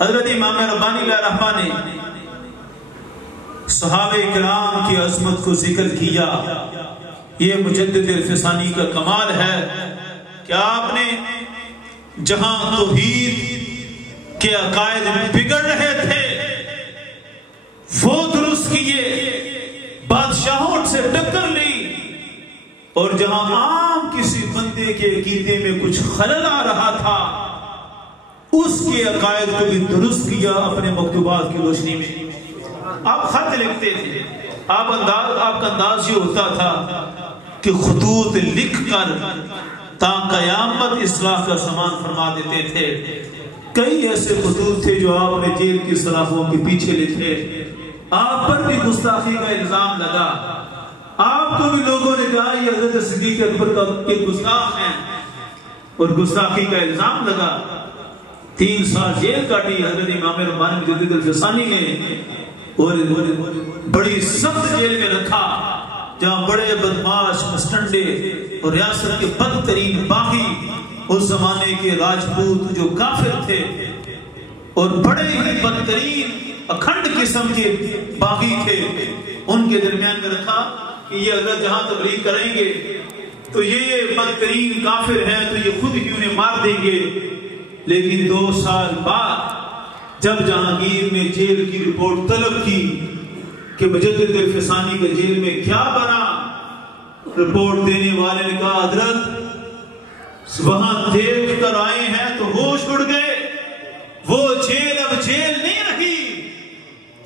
حضرت امام ربانی علیہ رحمہ نے صحابہ کرام کی عظمت کو ذکر کیا۔ یہ مجدد الفسانی کا کمال ہے کہ آپ نے جہاں توحید کے عقائد بگڑ رہے تھے وہ درست کیے، بادشاہوں سے ٹکر لی، اور جہاں عام کسی بندے کے عقیدے میں کچھ خلل آ رہا تھا اس کے عقائد کو بھی درست کیا اپنے مکتوبات کی روشنی میں۔ آپ خط لکھتے تھے، آپ کا انداز یہ ہوتا تھا کہ خطوط لکھ کر تا قیامت اصلاح کا سامان فرما دیتے تھے۔ کئی ایسے خطوط تھے جو آپ نے جیل کی سلاخوں کے پیچھے لکھے، آپ پر بھی گستاخی کا الزام لگا، آپ کو بھی لوگوں نے کہا یہ حضرت صدیق اکبر کے گستاخ ہیں اور گستاخی کا الزام لگا۔ 3 سال جیل کاٹی حضرت امام ربانی مجدد الفسانی نے، اور بڑی سخت جیل میں رکھا جہاں بڑے بدماش مستنڈے اور ریاست کے بدترین باغی اس زمانے کے راجپوت جو کافر تھے اور بڑے ہی بدترین اکھنڈ قسم کے باغی تھے، ان کے درمیان میں رکھا کہ یہ حضرت جہاں تبلیغ کریں گے تو یہ بدترین کافر ہیں تو یہ خود ہی انہیں مار دیں گے۔ لیکن 2 سال بعد جب جہانگیر نے جیل کی رپورٹ طلب کی کہ مجدد الفسانی کے جیل میں کیا بنا، رپورٹ دینے والے نے کہا حضرت وہاں دیکھ کر آئے ہیں تو ہوش اڑ گئے، وہ جیل اب جیل نہیں رہی،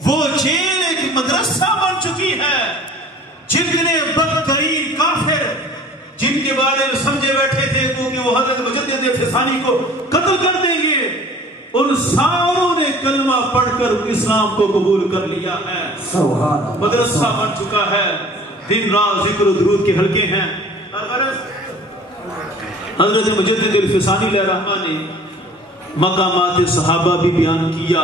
وہ جیل ایک مدرسہ بن چکی ہے۔ جتنے بدترین کافر جن کے بارے میں سمجھے بیٹھے تھے کہ وہ حضرت مجدد الفسانی کو قتل کر دیں گے، ان ساروں نے کلمہ پڑھ کر اسلام کو قبول کر لیا ہے۔ مدرسہ بن چکا ہے، دن رات ذکر و درود کے حلقے ہیں۔ حضرت مجدد الفسانی علیہ رحمہ نے مقامات صحابہ بھی بیان کیا،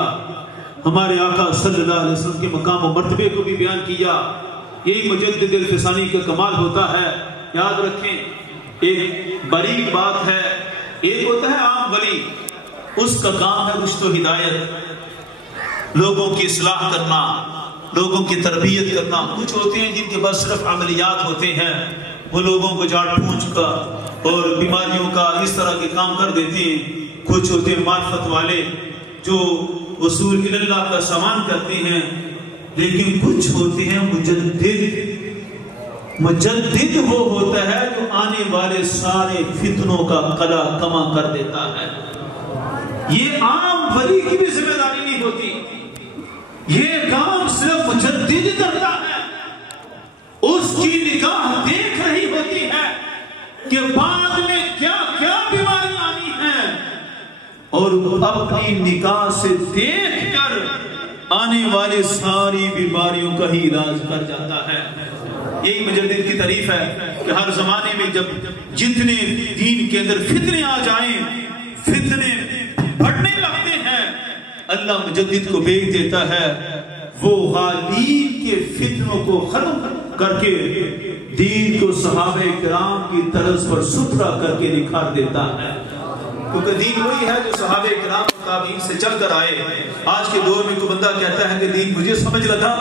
ہمارے آقا صلی اللہ علیہ وسلم کے مقام و مرتبے کو بھی بیان کیا۔ یہی مجدد الفسانی کا کمال ہوتا ہے۔ یاد رکھیں، ایک باریک بات ہے، ایک ہوتا ہے عام ولی، اس کا کام ہے رشد و ہدایت، لوگوں کی اصلاح کرنا، لوگوں کی تربیت کرنا۔ کچھ ہوتے ہیں جن کے پاس صرف عملیات ہوتے ہیں، وہ لوگوں کو جھاڑ پھونچ کا اور بیماریوں کا اس طرح کے کام کر دیتے ہیں۔ کچھ ہوتے ہیں معرفت والے جو وصول اللہ کا سامان کرتے ہیں، لیکن کچھ ہوتے ہیں مجدد۔ مجدد وہ ہوتا ہے جو آنے والے سارے فتنوں کا قلع کما کر دیتا ہے۔ یہ عام ولی کی بھی ذمہ داری نہیں ہوتی، یہ کام صرف مجدد کرتا ہے۔ اس کی نگاہ دیکھ رہی ہوتی ہے کہ بعد میں کیا کیا بیماریاں آنی ہیں، اور اپنی نگاہ سے دیکھ کر آنے والی ساری بیماریوں کا ہی علاج کر جاتا ہے۔ یہی مجدد کی تعریف ہے کہ ہر زمانے میں جب جتنے دین کے اندر فتنے آ جائیں، فتنے بڑھنے لگتے ہیں، اللہ مجدد کو بھیج دیتا ہے، وہ غالین کے فتنوں کو ختم کر کے دین کو صحابہ کرام کی طرز پر ستھرا کر کے نکھار دیتا ہے، کیونکہ دین وہی ہے جو صحابہ کرام تابعین سے چل کر آئے۔ آج کے دور میں کوئی بندہ کہتا ہے کہ دین مجھے سمجھ لگا،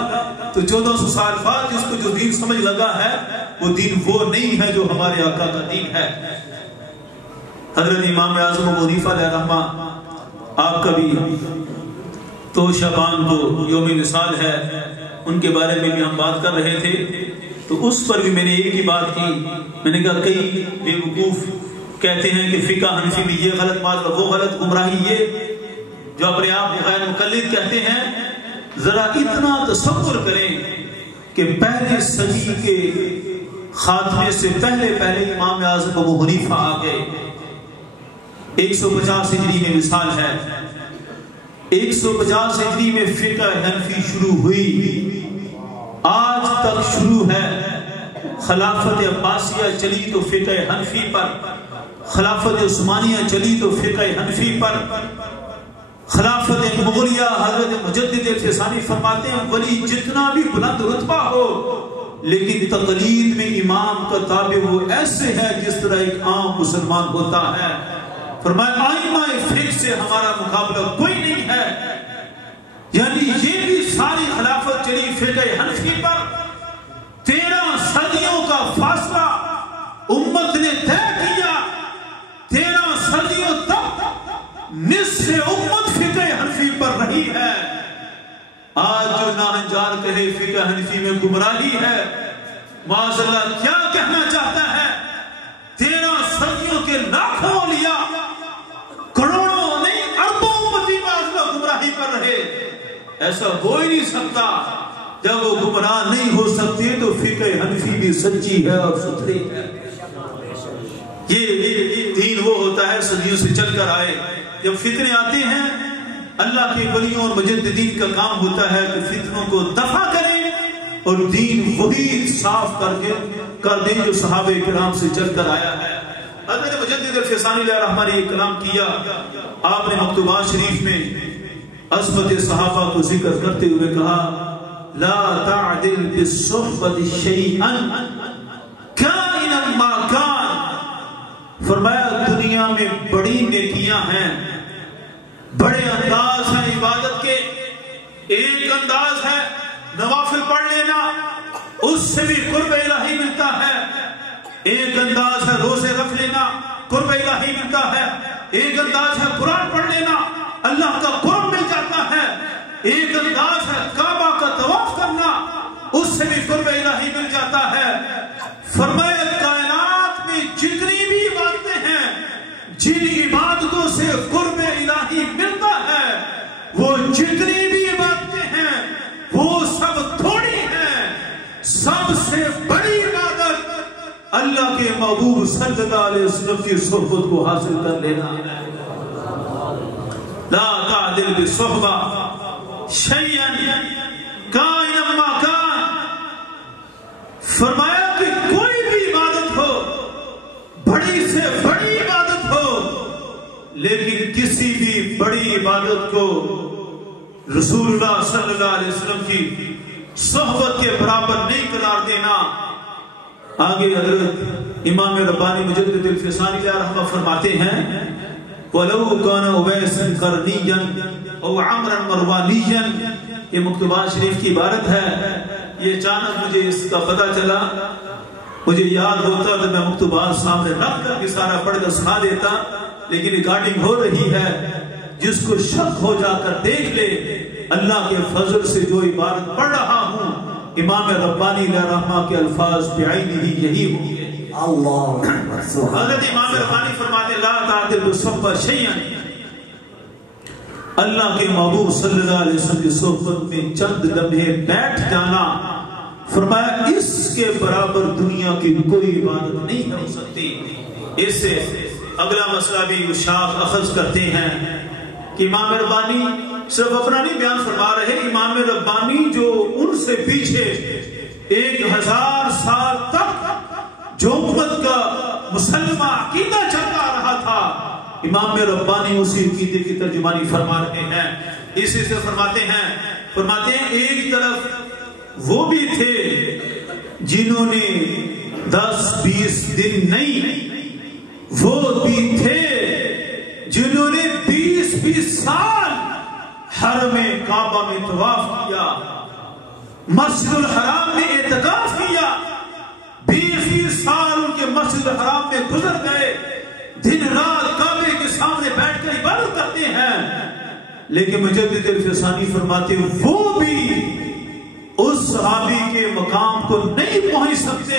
تو 1400 سال بعد جس کو جو دین سمجھ لگا ہے وہ دین وہ نہیں ہے جو ہمارے آقا کا دین ہے۔ حضرت امام اعظم ابو حنیفہ علیہ رحمہ، آپ کا بھی تو شعبان کو یوم وصال ہے، ان کے بارے میں بھی ہم بات کر رہے تھے، تو اس پر بھی میں نے ایک ہی بات کی، میں نے کہا کئی بے وقوف کہتے ہیں کہ فقہ حنفی میں یہ غلط بات وہ غلط، گمراہی یہ، جو اپنے آپ کو غیر مقلد کہتے ہیں۔ ذرا اتنا تصور کریں کہ پہلے صدی کے خاتمے سے پہلے امام اعظم ابو حنیفہ آ گئے، 150 ہجری میں وصال ہے، 150 ہجری میں فقہ حنفی شروع ہوئی، آج تک شروع ہے۔ خلافت عباسیہ چلی تو فقہ حنفی پر، خلافت عثمانیہ چلی تو فقہ حنفی پر، خلافت مغلیہ حضرت مجدد الفسانی فرماتے ہیں ولی جتنا بھی بلند رتبہ ہو لیکن تقلید میں امام کا تابع وہ ایسے ہے جس طرح ایک عام مسلمان ہوتا ہے۔ فرمایا ائمہ فقہ سے ہمارا مقابلہ کوئی نہیں ہے، یعنی یہ بھی ساری خلافت چلی فقہ حنفی پر، 13 صدیوں کا فاصلہ امت نے طے کیا، 13 صدیوں تک نصف امت فقہ حنفی پر رہی ہے۔ آج جو ناہنجار کہے فقہ حنفی میں گمراہی ہے، معاذ اللہ کیا کہنا چاہتا ہے؟ 13 صدیوں کے لاکھوں اولیاء، کروڑوں نہیں اربوں امتی معاذ اللہ گمراہی پر رہے، ایسا ہو ہی نہیں سکتا۔ جب وہ گمراہ نہیں ہو سکتے تو فقہ حنفی بھی سچی ہے اور ستھری ہے۔ یہ دین وہ ہوتا ہے صدیوں سے چل کر آئے، جب فتنے آتے ہیں اللہ کے ولیوں اور مجددین کا کام ہوتا ہے کہ فتنوں کو دفع کریں اور دین وہی صاف کر دیں جو صحابہ کرام سے چل کر آیا ہے۔ حضرت مجدد الفسانی علیہ رحمہ نے یہ کلام کیا، آپ نے مکتوبات شریف میں عصمت صحابہ کو ذکر کرتے ہوئے کہا لا تعدل بالصحبۃ شیئا کائنا ما کان، فرمایا دنیا میں بڑی نیکیاں ہیں، بڑے انداز ہیں عبادت کے، ایک انداز ہے نوافل پڑھ لینا، اس سے بھی قرب الہی ملتا ہے، ایک انداز ہے روزے رکھ لینا، قرب الہی ملتا ہے، ایک انداز ہے قرآن پڑھ لینا، اللہ کا قرب مل جاتا ہے، ایک انداز ہے کعبہ کا طواف کرنا، اس سے بھی قرب الہی مل جاتا ہے۔ فرمایا کائنات میں جتنی بھی عبادتیں ہیں، جن عبادتوں سے قرب الہی ملتا ہے، وہ جتنی بھی عبادتیں ہیں وہ سب تھوڑی ہیں، سب سے بڑی عبادت اللہ کے محبوب صلی اللہ علیہ وسلم کی صحبت کو حاصل کر لینا ہے۔ لا تعدل بالصحبہ شیئا کائنا ما کان، فرمایا کہ کوئی بھی عبادت ہو، بڑی سے بڑی عبادت ہو، لیکن کسی بھی بڑی عبادت کو رسول اللہ صلی اللہ علیہ وسلم کی صحبت کے برابر نہیں قرار دینا۔ آگے حضرت امام ربانی مجدد الفسانی علیہ رحمہ فرماتے ہیں وَلَوْ كَانَ عُبَيْسًا قَرْنِيًّا او عمرا مروانیًا، یہ مکتوبات شریف کی عبارت ہے۔ یہ اچانک مجھے اس کا پتہ چلا، مجھے یاد ہوتا تو میں مکتوبات سامنے رکھ کر بھی سارا پڑھ کر سنا دیتا، لیکن ریکارڈنگ ہو رہی ہے، جس کو شک ہو جا کر دیکھ لے، اللہ کے فضل سے جو عبارت پڑھ رہا ہوں امام ربانی علیہ رحمہ کے الفاظ بعینہ ہی یہی ہوں گے۔ حضرت امام ربانی فرماتے لا تعدل بالصحبہ شیئا، اللہ کے محبوب صلی اللہ علیہ وسلم کی صحبت میں چند لمحے بیٹھ جانا فرمایا اس کے برابر دنیا کی کوئی عبادت نہیں ہو سکتی. اس سے اگلا مسئلہ بھی اشاق اخذ کرتے ہیں کہ امام ربانی صرف اپنا نہیں بیان فرما رہے، امام ربانی جو ان سے پیچھے 1000 سال تک جو امت کا مسلمہ عقیدہ چلتا رہا تھا، امام ربانی اسی عقیدے کی ترجمانی فرما رہے ہیں. اسی سے فرماتے ہیں ایک طرف وہ بھی تھے جنہوں نے 10-20 دن نہیں، وہ بھی تھے جنہوں نے 20 سال حرم کعبہ میں طواف کیا، مسجد الحرام میں اعتکاف کیا. 20 سال ان کے مسجد الحرام میں گزر گئے، دن رات کعبے کے سامنے بیٹھ کر عبادت کرتے ہیں. لیکن مجدد الفسانی فرماتے وہ بھی اس صحابی کے مقام کو نہیں پہنچ سکتے.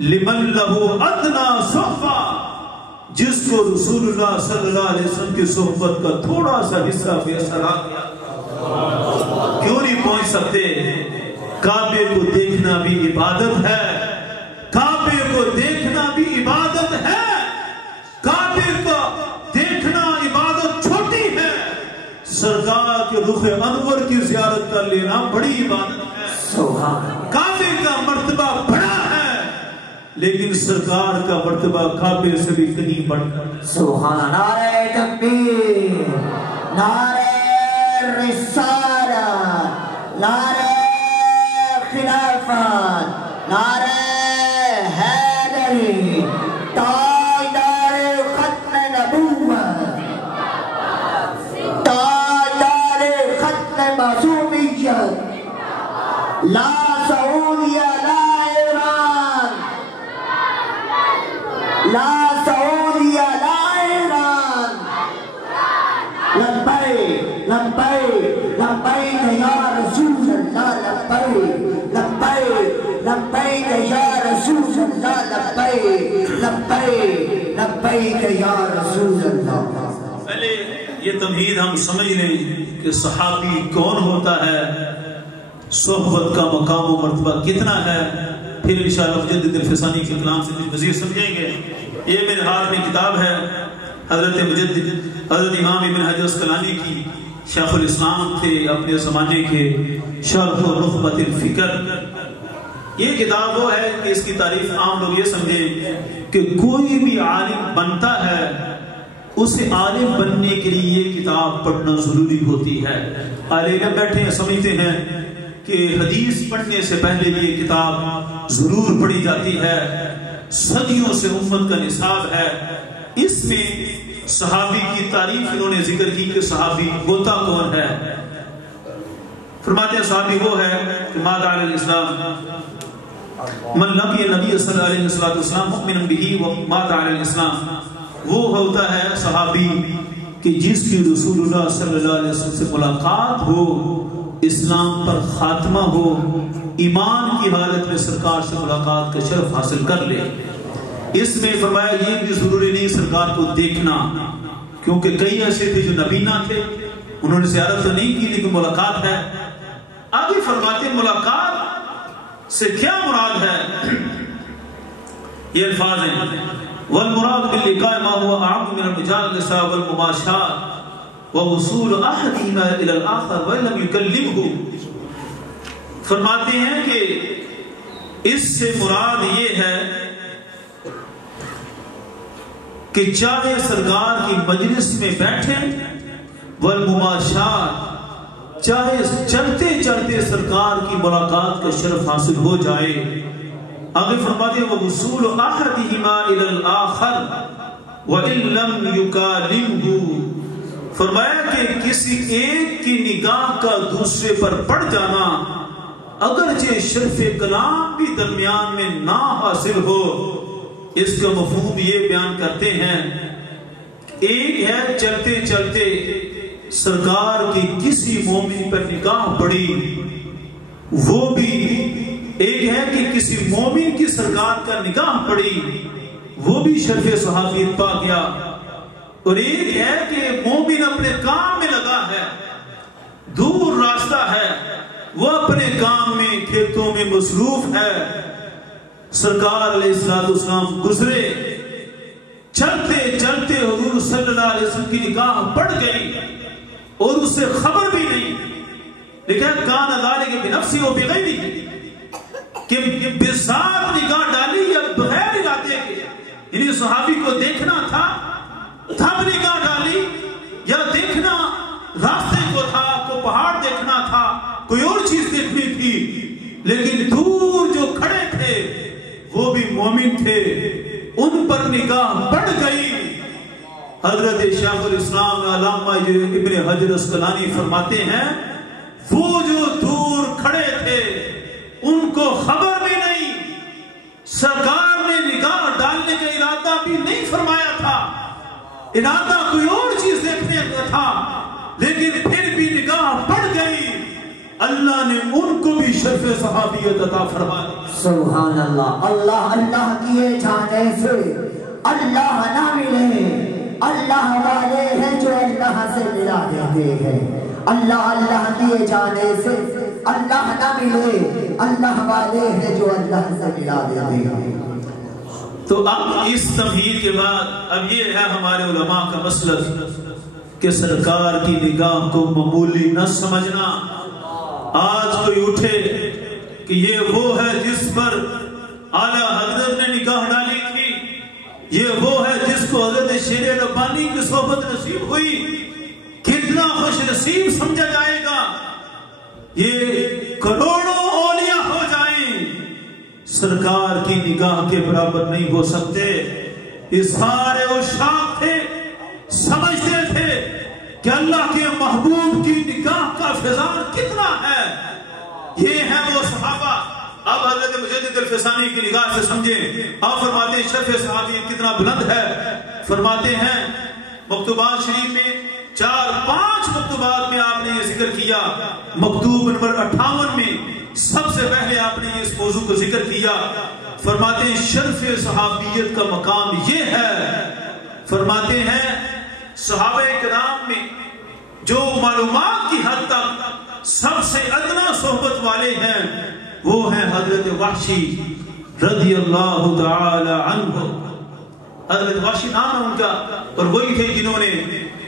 لمن لہو ادنا صحبہ، جس کو رسول اللہ صلی اللہ علیہ وسلم کی صحبت کا تھوڑا سا حصہ میسر آ گیا. کیوں نہیں پہنچ سکتے؟ کعبے کو دیکھنا بھی عبادت ہے، کعبے کو دیکھنا بھی عبادت ہے، کعبے کو دیکھنا عبادت چھوٹی ہے، سرکار کے رخ انور کی زیارت کر لینا بڑی عبادت ہے. کعبے کا مرتبہ بڑا ہے لیکن سرکار کا مرتبہ کعبے سے بھی کہیں بڑھ کر. سبحان اللہ. نعرہ تکبیر، نعرہ رسالت، نعرہ خلافت، نعرہ حیدری، تاجدار ختم نبوت، تاجدار ختم معصومیت. لا سعودیہ لا ایران، لا سعودیہ لا ایران. لبیک لبیک لبیک یا رسول اللہ، لبیک لبیک لبیک یا رسول اللہ، لبیک لبیک لبیک یا رسول اللہ. پہلے یہ تمہید ہم سمجھ لیں کہ صحابی کون ہوتا ہے، صحبت کا مقام و مرتبہ کتنا ہے، پھر انشاءاللہ مجدد الفسانی کے کلام سے مزید سمجھیں گے. یہ میرے ہاتھ میں کتاب ہے حضرت امام ابن حجر اسقلانی کی، شیخ الاسلام تھے اپنے زمانے کے، شرح نخبۃ الفکر. یہ کتاب وہ ہے کہ اس کی تعریف عام لوگ یہ سمجھیں کہ کوئی بھی عالم بنتا ہے اسے عالم بننے کے لیے یہ کتاب پڑھنا ضروری ہوتی ہے. عالم بیٹھے ہیں سمجھتے ہیں کہ حدیث پڑھنے سے پہلے بھی یہ کتاب ضرور پڑھی جاتی ہے، صدیوں سے امت کا نصاب ہے. اس میں صحابی کی تعریف انہوں نے ذکر کی کہ صحابی ہوتا کون ہے. فرماتے ہیں صحابی وہ ہے کہ ماذا علی الاسلام من لقی نبی صلی اللہ علیہ وسلم مؤمنا به وماذا علی الاسلام. وہ ہوتا ہے صحابی کہ جس کی رسول اللہ صلی اللہ علیہ وسلم سے ملاقات ہو، اسلام پر خاتمہ ہو، ایمان کی حالت میں سرکار سے ملاقات کا شرف حاصل کر لے. اس میں فرمایا یہ بھی ضروری نہیں سرکار کو دیکھنا، کیونکہ کئی ایسے تھے جو نبی نہ تھے، انہوں نے زیارت تو نہیں کی لیکن ملاقات ہے. آگے فرماتے ملاقات سے کیا مراد ہے؟ یہ الفاظ ہیں والمراد باللقاء ما هو اعم من المجالسة والمباشرات ووصول احدهما الى الاخر وان لم يكلمه. فرماتے ہیں کہ اس سے مراد یہ ہے کہ چاہے سرکار کی مجلس میں بیٹھیں، والمباشرات چاہے چلتے چلتے سرکار کی ملاقات کا شرف حاصل ہو جائے. آگے فرماتے ہیں وَوُصُولُ أَحَدِهِمَا إِلَى الْآخَرِ وَإِن لَمْ يُكَالِمْهُ. فرمایا کہ کسی ایک کی نگاہ کا دوسرے پر پڑ جانا اگرچہ شرف کلام بھی درمیان میں نہ حاصل ہو. اس کا مفہوم یہ بیان کرتے ہیں، ایک ہے چلتے چلتے سرکار کی کسی مومن پر نگاہ پڑی، وہ بھی ایک ہے کہ کسی مومن کی سرکار کا نگاہ پڑی، وہ بھی شرف صحابیت پا گیا. اور ایک ہے کہ مومن اپنے کام میں لگا ہے، دور راستہ ہے، وہ اپنے کام میں کھیتوں میں مصروف ہے. سرکار علیہ السلام گزرے، چلتے چلتے حضور صلی اللہ علیہ وسلم کی نگاہ پڑ گئی اور اسے خبر بھی نہیں. لیکن کان ذالک بنفسی و بغیری، کہ بذات نگاہ ڈالی یا بغیر ارادے کے، یعنی صحابی کو دیکھنا تھا تب نگاہ ڈالی، یا دیکھنا راستے کو تھا، کو پہاڑ دیکھنا تھا، کوئی اور چیز دیکھنی تھی. لیکن دور جو کھڑے تھے وہ بھی مومن تھے، ان پر نگاہ پڑ گئی. حضرت شیخ الاسلام علامہ ابن حجر اسقلانی فرماتے ہیں وہ جو دور کھڑے تھے ان کو خبر بھی نہیں، سرکار نے نگاہ ڈالنے کا ارادہ بھی نہیں فرمایا تھا، ارادہ کوئی اور چیز دیکھنے کا تھا، لیکن پھر بھی نگاہ پڑ گئی. اللہ نے ان کو بھی شرف صحابیت عطا فرما دی. سبحان اللہ. اللہ اللہ کیے جانے سے اللہ نہ ملے، اللہ والے ہیں جو اللہ سے ملا دیتے ہیں. اللہ اللہ کیے جانے سے اللہ نہ ملے، اللہ والے ہیں جو اللہ سے ملا دیتے ہیں. تو اب اس تمہید کے بعد اب یہ ہے ہمارے علماء کا مسلک کہ سرکار کی نگاہ کو معمولی نہ سمجھنا. آج کوئی اٹھے کہ یہ وہ ہے جس پر اعلیٰ حضرت نے نگاہ ڈالی تھی، یہ وہ ہے جس کو حضرت شیر ربانی کی صحبت نصیب ہوئی، کتنا خوش نصیب سمجھا جائے گا. یہ کروڑوں اولیاء ہو جائیں، سرکار کی نگاہ کے برابر نہیں ہو سکتے. یہ سارے عشاق تھے، سمجھتے تھے کہ اللہ کے محبوب کی نگاہ کا فیضان کتنا ہے. یہ ہیں وہ صحابہ. اب حضرت مجدد الفسانی کی نگاہ سے سمجھیں. آپ فرماتے ہیں شرف صحابی کتنا بلند ہے. فرماتے ہیں مکتوبات شریف میں 4-5 مکتوبات میں آپ نے یہ ذکر کیا. مکتوب نمبر 58 میں سب سے پہلے آپ نے اس موضوع کو ذکر کیا. فرماتے ہیں شرف صحابیت کا مقام یہ ہے. فرماتے ہیں صحابہ کرام میں جو معلومات کی حد تک سب سے ادنا صحبت والے ہیں وہ ہیں حضرت وحشی رضی اللہ تعالی عنہ. حضرت وحشی نام ہے ان کا، اور وہی تھے جنہوں نے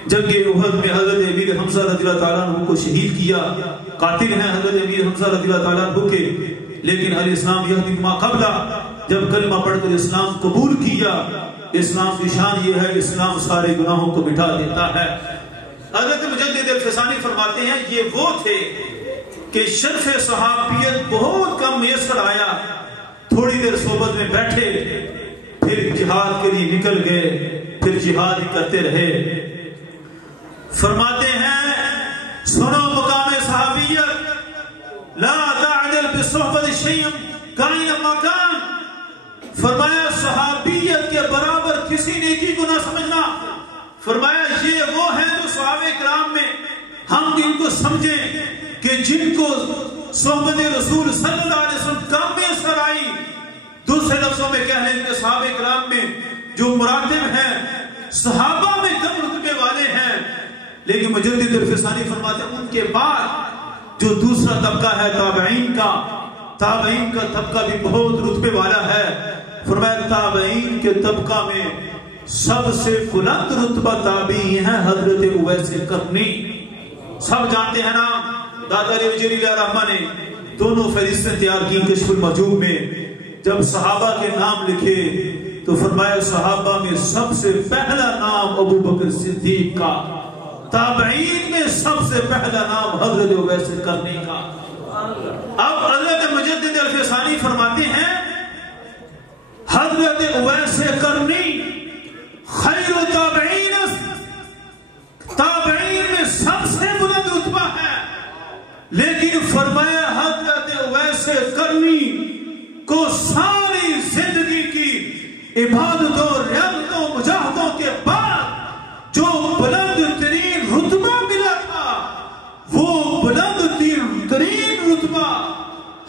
جنگ احد میں حضرت امیر حمزہ رضی اللہ تعالیٰ عنہ کو شہید کیا. قاتل ہیں حضرت امیر حمزہ رضی اللہ تعالیٰ عنہ کے، لیکن الاسلام یہدی ما قبلہ، جب کلمہ پڑھ کر اسلام قبول کیا. اسلام کی شان یہ ہے، اسلام سارے گناہوں کو مٹا دیتا ہے. حضرت مجدد الفسانی فرماتے ہیں یہ وہ تھے کہ شرف صحابیت بہت کم میسر آیا، تھوڑی دیر صحبت میں بیٹھے، پھر جہاد کے لیے نکل گئے، پھر جہاد ہی کرتے رہے. فرماتے ہیں سنو مقام صحابیت، لا تعدل بصحبت شیء کائن مکان. فرمایا صحابیت کے برابر کسی نیکی کو نہ سمجھنا. فرمایا یہ وہ ہیں جو صحابہ کرام میں ہم ان کو سمجھیں کہ جن کو صحبت رسول صلی اللہ علیہ وسلم کم میں اثر آئی. دوسرے لفظوں میں کہہ لیں کہ صحابہ کرام میں جو مراتب ہیں صحابہ میں کم رتبے والے ہیں، لیکن مجدد الفسانی فرماتے ہیں ان کے بعد جو دوسرا طبقہ ہے تابعین کا طبقہ بھی بہت رتبے والا ہے. فرمایا تابعین کے طبقہ میں سب سے بلند رتبہ تابعی ہیں حضرت اویس قرنی. سب جانتے ہیں نام. دادا علی وجیری علیہ رحمہ نے دونوں فہرستیں تیار کی کشف المحجوب میں. جب صحابہ کے نام لکھے تو فرمایا صحابہ میں سب سے پہلا نام ابو بکر صدیق کا، تابعین میں سب سے پہلا نام حضرت اویس قرنی کا. اب حضرت مجدد الفسانی فرماتے ہیں حضرت اویس قرنی خیر تابعین، تابعین میں سب سے بلند رتبہ ہے، لیکن فرمایا حضرت اویس قرنی کو ساری زندگی کی عبادتوں ریاضتوں مجاہدوں کے بعد جو بلند ترین رتبہ ملا تھا وہ بلند ترین رتبہ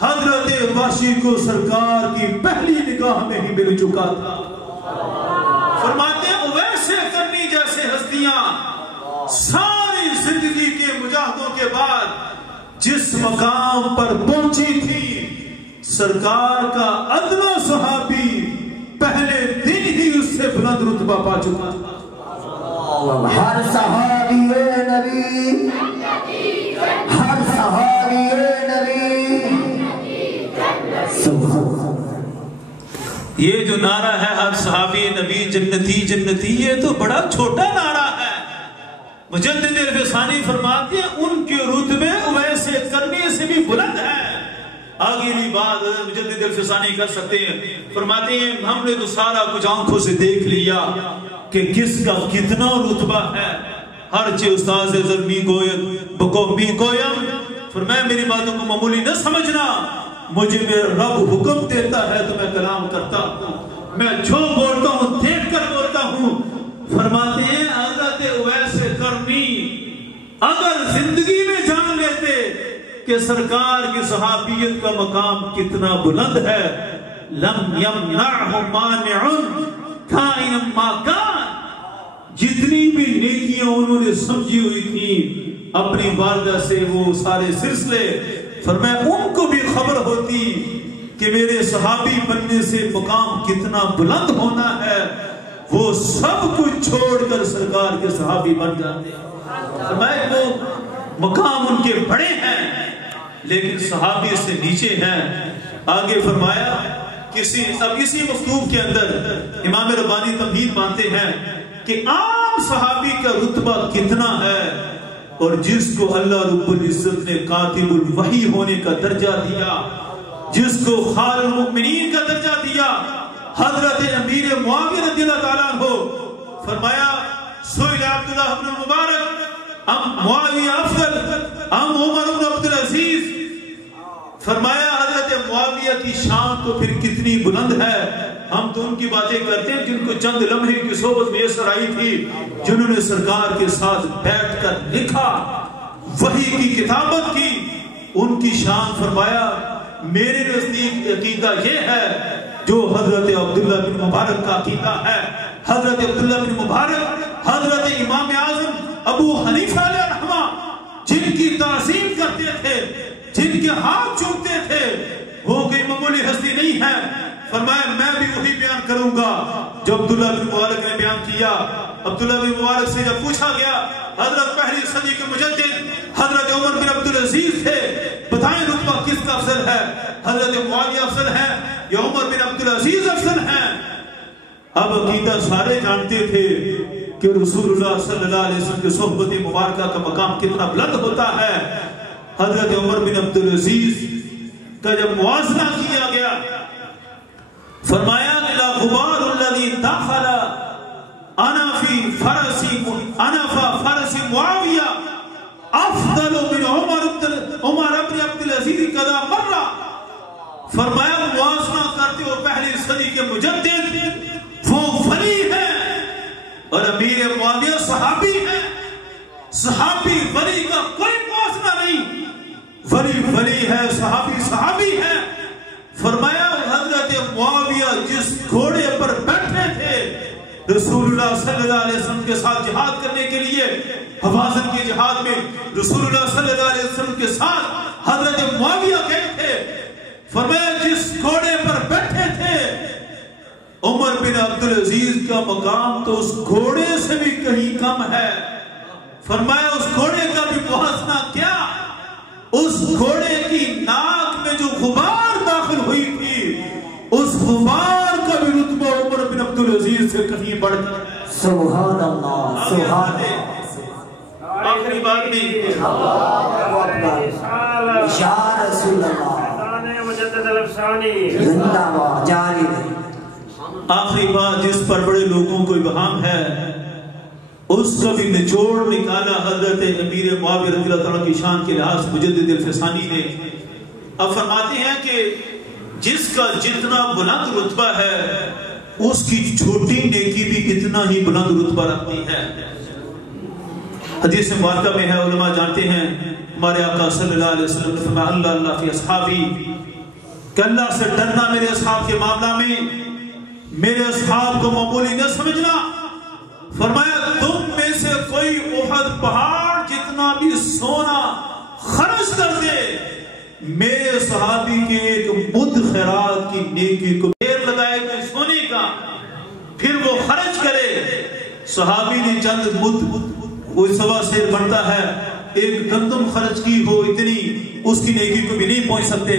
حضرت وحشی کو سرکار کی پہلی نگاہ میں ہی مل چکا تھا. فرماتے ہیں اویس قرنی جیسے ہستیاں ساری زندگی کے مجاہدوں کے بعد جس مقام پر پہنچی تھی سرکار کا ادنا صحابی پہلے دن ہی اس سے بلند رتبہ پا چکا تھا. ہر صحابی نبی، ہر صحابی نبی. یہ جو نعرہ ہے ہر صحابی نبی جنتی جنتی، یہ تو بڑا چھوٹا نعرہ ہے. مجدد الفسانی فرماتے ہیں ان کے رتبے ویسے کرنے سے بھی بلند ہے. آگے بھی بات مجدد الفسانی کر سکتے ہیں. فرماتے ہیں ہم نے تو سارا کچھ آنکھوں سے دیکھ لیا کہ کس کا کتنا رتبہ ہے. ہر چیز استاذ ظلمی گوید بکومی گویم. فرمایا میری باتوں کو معمولی نہ سمجھنا، مجھے میرا رب حکم دیتا ہے تو میں کلام کرتا ہوں، میں جو بولتا ہوں دیکھ کر بولتا ہوں. فرماتے ہیں حضرت اویس کرنی اگر زندگی میں جان لیتے کہ سرکار کی صحابیت کا مقام کتنا بلند ہے، لم یمنعہ مانع کائن ما کان. جتنی بھی نیکیاں انہوں نے سمجھی ہوئی تھی اپنی والدہ سے وہ سارے سلسلے، فرمایا ان کو بھی خبر ہوتی کہ میرے صحابی بننے سے مقام کتنا بلند ہونا ہے، وہ سب کچھ چھوڑ کر سرکار کے صحابی بن جاتے ہیں. فرمایا وہ مقام ان کے بڑے ہیں لیکن صحابی سے نیچے ہیں. آگے فرمایا اب اسی مکتوب کے اندر امام ربانی تمہید مانتے ہیں کہ عام صحابی کا رتبہ کتنا ہے، اور جس کو اللہ رب العزت نے کاتب الوحی ہونے کا درجہ دیا، جس کو خال المؤمنین کا درجہ دیا، حضرت امیر معاویہ رضی اللہ تعالیٰ عنہ. فرمایا سئل عبداللہ بن المبارک ام معاویہ افضل ام عمر بن عبدالعزیز. فرمایا حضرت معاویہ کی شان تو پھر کتنی بلند ہے، ہم تو ان کی باتیں کرتے ہیں جن کو چند لمحے کی صحبت میسر آئی تھی، جنہوں نے سرکار کے ساتھ بیٹھ کر لکھا، وحی کی کتابت کی، ان کی شان. فرمایا میرے نزدیک عقیدہ یہ ہے جو حضرت عبداللہ بن مبارک کا عقیدہ ہے. حضرت عبداللہ بن مبارک حضرت امام اعظم ابو حنیفہ علیہ رحمہ جن کی تعظیم کرتے تھے، جن کے ہاتھ چومتے تھے، وہ کوئی معمولی ہستی نہیں ہے. فرمایا میں بھی وہی بیان کروں گا جو عبداللہ بن مبارک نے بیان کیا. عبداللہ بن مبارک سے جب پوچھا گیا حضرت پہلی صدی کے مجدد حضرت عمر بن عبدالعزیز تھے، بتائیں رتبہ کس کا افضل ہے، حضرت معاویہ افضل ہے یا عمر بن عبدالعزیز افضل ہیں؟ اب عقیدہ سارے جانتے تھے کہ رسول اللہ صلی اللہ علیہ وسلم کی صحبت مبارکہ کا مقام کتنا بلند ہوتا ہے. حضرت عمر بن عبدالعزیز کا جب موازنہ کیا گیا، فرمایا لا غبار الذی دخل انا فی فرس معاویہ افضل من عمر بن عبدالعزیز کذا مرہ. فرمایا موازنہ کرتے ہو پہلی صدی کے مجدد وہ ولی ہے اور امیر معاویہ صحابی ہے. صحابی ولی کا کوئی موازنہ نہیں، ولی ولی ہے، صحابی صحابی ہے. فرمایا حضرت معاویہ جس گھوڑے پر بیٹھے تھے رسول اللہ صلی اللہ علیہ وسلم کے ساتھ جہاد کرنے کے لیے، حوازن کے جہاد میں رسول اللہ صلی اللہ علیہ وسلم کے ساتھ حضرت معاویہ گئے تھے. فرمایا جس گھوڑے پر بیٹھے تھے عمر بن عبدالعزیز کا مقام تو اس گھوڑے سے بھی کہیں کم ہے. فرمایا اس گھوڑے کا بھی موازنہ کیا، اس گھوڑے کی ناک میں جو غبار داخل ہوئی تھی اس غبار کا بھی رتبہ عمر بن عبدالعزیز سے کہیں بڑھ کر ہے. سبحان اللہ سبحان اللہ. آخری بات نہیں یا رسول اللہ زندہ باد جاری رہے. آخری بات جس پر بڑے لوگوں کو ابہام ہے اس کا بھی نچوڑ نکالا حضرت امیر معاویہ رضی اللہ تعالیٰ کی شان کے لحاظ سے مجدد الفسانی نے. اب فرماتے ہیں کہ جس کا جتنا بلند رتبہ ہے اس کی چھوٹی نیکی بھی اتنا ہی بلند رتبہ رکھتی ہے. حدیث مبارکہ میں ہے، علماء جانتے ہیں، ہمارے آقا صلی اللہ علیہ وسلم نے فرمایا اللہ اللہ فی اصحابی، کہ اللہ سے ڈرنا میرے اصحاب کے معاملہ میں، میرے اصحاب کو معمولی نہ سمجھنا. فرمایا تم میں سے کوئی احد پہاڑ جتنا بھی سونا خرچ خرچ کر دے میرے صحابی کے ایک مد خیرات کی نیکی کو ڈھیر لگائے گئے سونے کا پھر وہ خرچ کرے. صحابی نے چند مد وہ سوا سیر بنتا ہے ایک گندم خرچ کی ہو اتنی اس کی نیکی کو بھی نہیں پہنچ سکتے.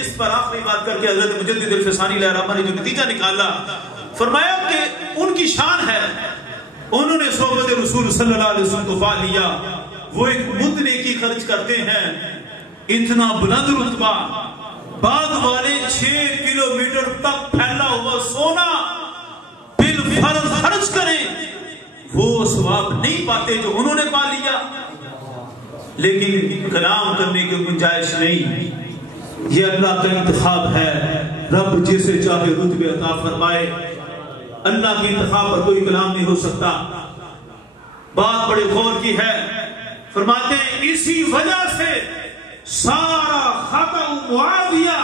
اس پر آخری بات کر کے حضرت مجدد الفسانی علیہ الرحمہ نے جو نتیجہ نکالا فرمایا کہ ان کی شان ہے انہوں نے صحبت رسول صلی اللہ علیہ وسلم کو پا لیا. وہ ایک مد نیکی خرچ کرتے ہیں اتنا بلند رتبہ باغ والے 6 کلومیٹر تک پھیلا ہوا سونا بالفرض خرچ کریں وہ ثواب نہیں پاتے جو انہوں نے پا لیا. لیکن کلام کرنے کی گنجائش نہیں. یہ اللہ کا انتخاب ہے. رب جسے چاہے رتبے عطا فرمائے. اللہ کے انتخاب پر کوئی کلام نہیں ہو سکتا. بات بڑے غور کی ہے. فرماتے ہیں اسی وجہ سے سارا خطا معاویہ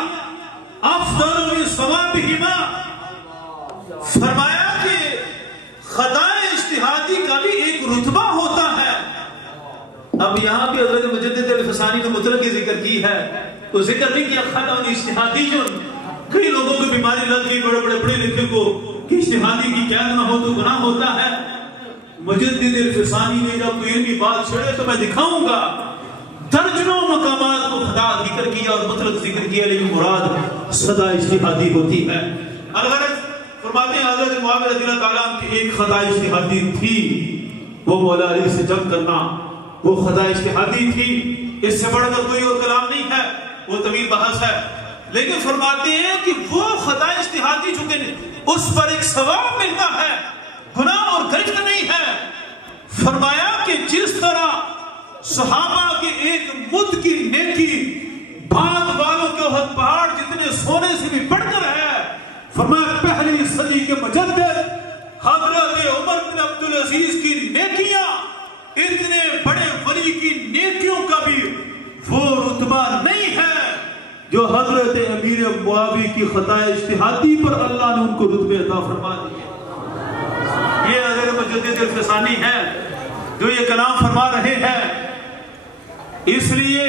افضل من ثوابہما. فرمایا کہ خطا اجتہادی کا بھی ایک رتبہ ہوتا ہے. اب یہاں بھی حضرت مجدد الفسانی نے مطلق کی ذکر کی ہے تو ذکر نہیں کیا خطا اجتہادی. جو کئی لوگوں کو بیماری لگ گئی بڑے بڑے پڑھے لکھے کو کہ اجتہادی کی قید نہ ہو تو گناہ ہوتا ہے. مجدد الفسانی نے جب کوئی علمی بات چھوڑے تو میں دکھاؤں گا درجنوں مقامات کو خطا ذکر کیا اور مطلق ذکر کیا لیکن مراد صدا اجتہادی ہوتی ہے. الغرض فرماتے ہیں حضرت معاویہ رضی اللہ تعالیٰ عنہ کی ایک خطا اجتہادی تھی وہ مولا علی سے جنگ کرنا. وہ خطا اجتہادی تھی. اس سے بڑھ کر کوئی اور کلام نہیں ہے. وہ طویل بحث ہے. لیکن فرماتے ہیں کہ وہ خطا اجتہادی چونکہ اس پر ایک ثواب ملتا ہے گناہ اور گرفت نہیں ہے. فرمایا کہ جس طرح صحابہ کے ایک مد کی نیکی بعد والوں کے احد پہاڑ جتنے سونے سے بھی بڑھ کر ہے. فرمایا پہلی صدی کے مجدد حضرت عمر بن عبدالعزیز کی نیکیاں اتنے بڑے ولی کی نیکیوں کا بھی وہ رتبہ نہیں ہے جو حضرت امیر معاویہ کی خطا اجتہادی پر اللہ نے ان کو رتبے عطا فرما دیے. یہ حضرت مجدد الفسانی ہے جو یہ کلام فرما رہے ہیں. اس لیے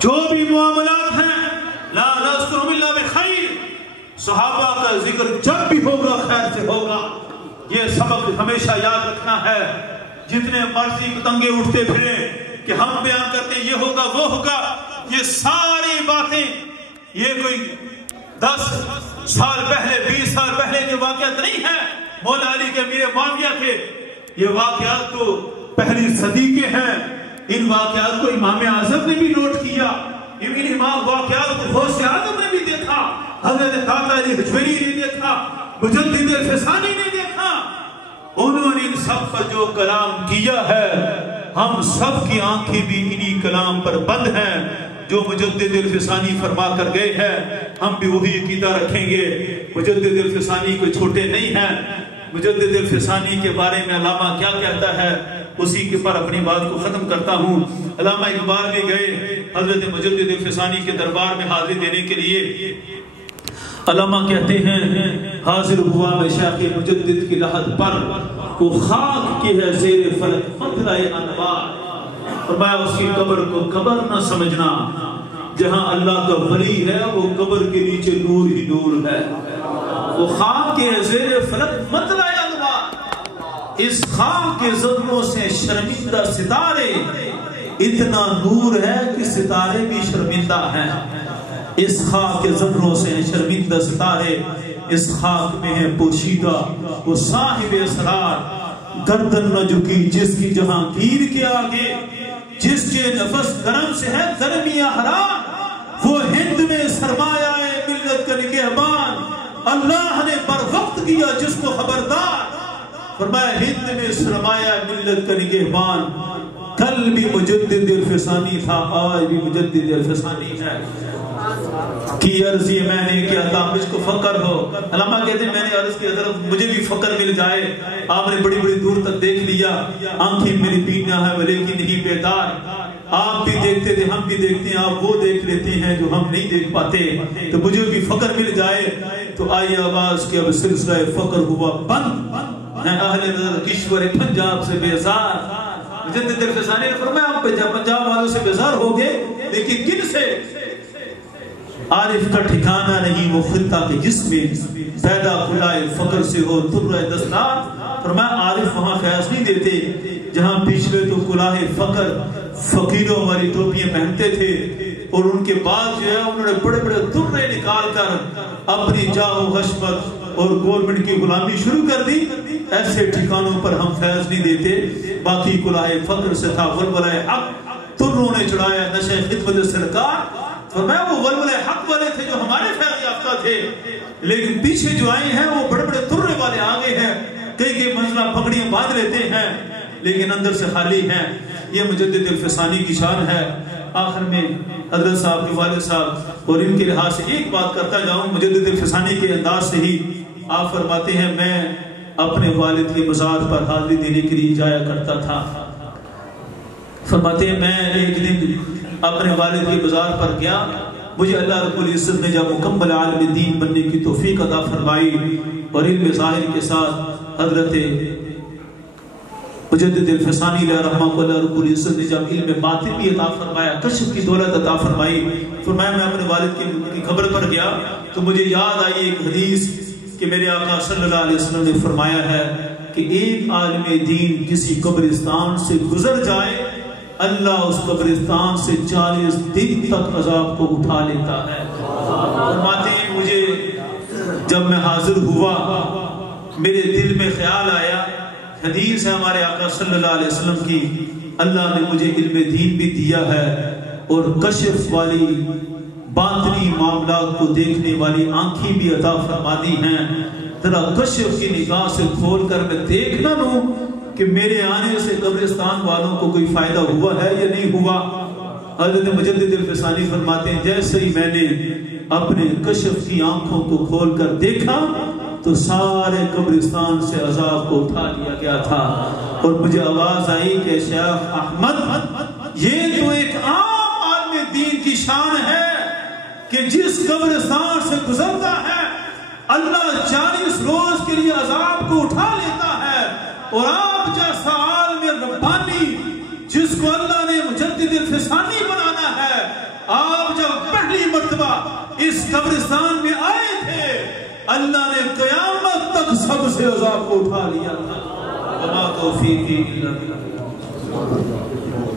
جو بھی معاملات ہیں لا نذکرهم الا بخیر. صحابہ کا ذکر جب بھی ہوگا خیر سے ہوگا. یہ سبق ہمیشہ یاد رکھنا ہے. جتنے مرضی پتنگے اٹھتے پھرے کہ ہم بیان کرتے ہیں یہ ہوگا وہ ہوگا یہ ساری باتیں یہ کوئی 10 سال پہلے 20 سال پہلے کے واقعات نہیں ہیں. مولا علی کے امیر معاویہ کے یہ واقعات تو پہلی صدی کے ہیں. ان واقعات کو امام اعظم نے بھی نوٹ کیا. ان امام واقعات کو غوث اعظم نے بھی دیکھا. حضرت داتا علی حجویری نے دیکھا. مجدد الفسانی نے دیکھا. انہوں نے ان سب پر جو کلام کیا ہے ہم سب کی آنکھیں بھی انہی کلام پر بند ہیں جو مجدد الفسانی فرما کر گئے ہیں. ہم بھی وہی عقیدہ رکھیں گے. مجدد الفسانی کوئی چھوٹے نہیں ہیں. مجدد الفسانی کے بارے میں علامہ کیا کہتا ہے اسی کے پر اپنی بات کو ختم کرتا ہوں. علامہ اقبال بھی گئے حضرت مجدد الفسانی کے دربار میں حاضری دینے کے لیے. علامہ کہتے ہیں حاضر ہوا میں شیخ مجدد کی لحد پر وہ خاک کی ہے زیر فلک مطلع انوار. فرمایا اس کی قبر کو قبر نہ سمجھنا. جہاں اللہ کا ولی ہے وہ قبر کے نیچے نور ہی نور ہے. وہ خاک کی ہے زیر فلک مطلع انوار. اس خاک کے ذروں سے شرمندہ ستارے اتنا نور ہے کہ ستارے بھی شرمندہ ہیں. اس خاک کے ذروں سے شرمندہ ستارے اس خاک میں ہے پوشیدہ وہ صاحب اسرار. گردن نہ جھکی جس کی جہانگیر کے آگے جس کے نفس گرم سے ہے گرمی حرام. وہ ہند میں سرمایہ ملت کا نگہبان اللہ نے بر وقت کیا جس کو خبردار. فرمایا ہند میں سرمایہ ملت کا نگہبان. کل بھی مجدد الفسانی تھا آج بھی مجدد الفسانی ہے. کی عرض یہ میں نے کیا تھا مجھ کو فقر ہو. علامہ کہتے ہیں میں نے عرض کیا تھا مجھے بھی فقر مل جائے. آپ نے بڑی بڑی دور تک دیکھ لیا. آنکھیں میری بینا ہے لیکن نہیں بیدار. آپ بھی دیکھتے تھے ہم بھی دیکھتے ہیں. آپ وہ دیکھ لیتے ہیں جو ہم نہیں دیکھ پاتے. تو مجھے بھی فقر مل جائے تو آئی آواز کہ اب سلسلہ فقر ہوا بند. اہل نظر کشور پنجاب سے بیزار مجدد الفسانی نے فرمایا ہم پنجاب والوں سے بیزار ہو گئے، لیکن کن سے؟ عارف کا ٹھکانہ نہیں وہ خطہ کے جس میں پیدا کلائے فقر سے ہو ترہ دستار. فرمایا عارف وہاں فیض نہیں دیتے جہاں پچھلے تو کلاہ فقر فقیروں والی ٹوپیاں پہنتے تھے، اور ان کے بعد جو ہے انہوں نے بڑے بڑے ترے نکال کر اپنی جاہ و حشمت اور گورنمنٹ کی غلامی شروع کر دی. ایسے ٹھکانوں پر ہم فیض نہیں دیتے. باقی کلاہ فقر سے تھا ولولہ حق، تروں نے چڑھایا نشہ خدمت سرکار. فرمایا وہ ولولہ حق والے تھے جو ہمارے فیض یافتہ تھے، لیکن پیچھے جو آئے ہیں وہ بڑے بڑے ترے والے آگے ہیں، کئی منزلہ پگڑیاں باندھ لیتے ہیں لیکن اندر سے خالی ہیں. یہ مجدد الفسانی کی شان ہے. آخر میں حضرت صاحب کے والد صاحب اور ان کے لحاظ سے ایک بات کرتا جاؤں. مجدد الفسانی کے انداز سے ہی آپ فرماتے ہیں میں اپنے والد کے مزار پر حاضری دینے کے لیے جایا کرتا تھا. فرماتے ہیں میں ایک دن اپنے والد کے مزار پر گیا، مجھے اللہ رب العزت نے جب مکمل عالم دین بننے کی توفیق عطا فرمائی اور علم ظاہر کے ساتھ حضرت مجدد الفسانی علیہ رحمہ کو اللہ رب العزت نے جب علم باطن بھی عطا فرمایا، کشف کی دولت عطا فرمائی. فرمایا میں اپنے والد کی قبر پر گیا تو مجھے یاد آئی ایک حدیث کہ میرے آقا صلی اللہ علیہ وسلم نے فرمایا ہے کہ ایک عالم دین کسی قبرستان سے گزر جائے، اللہ اس قبرستان سے 40 دن تک عذاب کو اٹھا لیتا ہے. فرماتے ہیں مجھے جب میں حاضر ہوا میرے دل میں خیال آیا، حدیث ہے ہمارے آقا صلی اللہ علیہ وسلم کی، اللہ نے مجھے علم دین بھی دیا ہے اور کشف والی باطنی معاملات کو دیکھنے والی آنکھیں بھی عطا فرما دی ہیں. ذرا کشف کی نگاہ سے کھول کر میں دیکھ نہ لوں کہ میرے آنے سے قبرستان والوں کو کوئی فائدہ ہوا ہے یا نہیں ہوا. حضرت مجدد الفسانی فرماتے ہیں جیسے ہی میں نے اپنے کشف کی آنکھوں کو کھول کر دیکھا تو سارے قبرستان سے عذاب کو اٹھا لیا گیا تھا، اور مجھے آواز آئی کہ شیخ احمد یہ تو ایک عام عالم دین کی شان ہے کہ جس قبرستان سے گزرتا ہے اللہ 40 روز کے لیے عذاب کو اٹھا لیتا ہے، اور آپ جیسا عالم ربانی جس کو اللہ نے مجدد الفسانی بنانا ہے، آپ جب پہلی مرتبہ اس قبرستان میں آئے تھے اللہ نے قیامت تک سب سے عذاب کو اٹھا لیا تھا. وما توفیقی الا باللہ.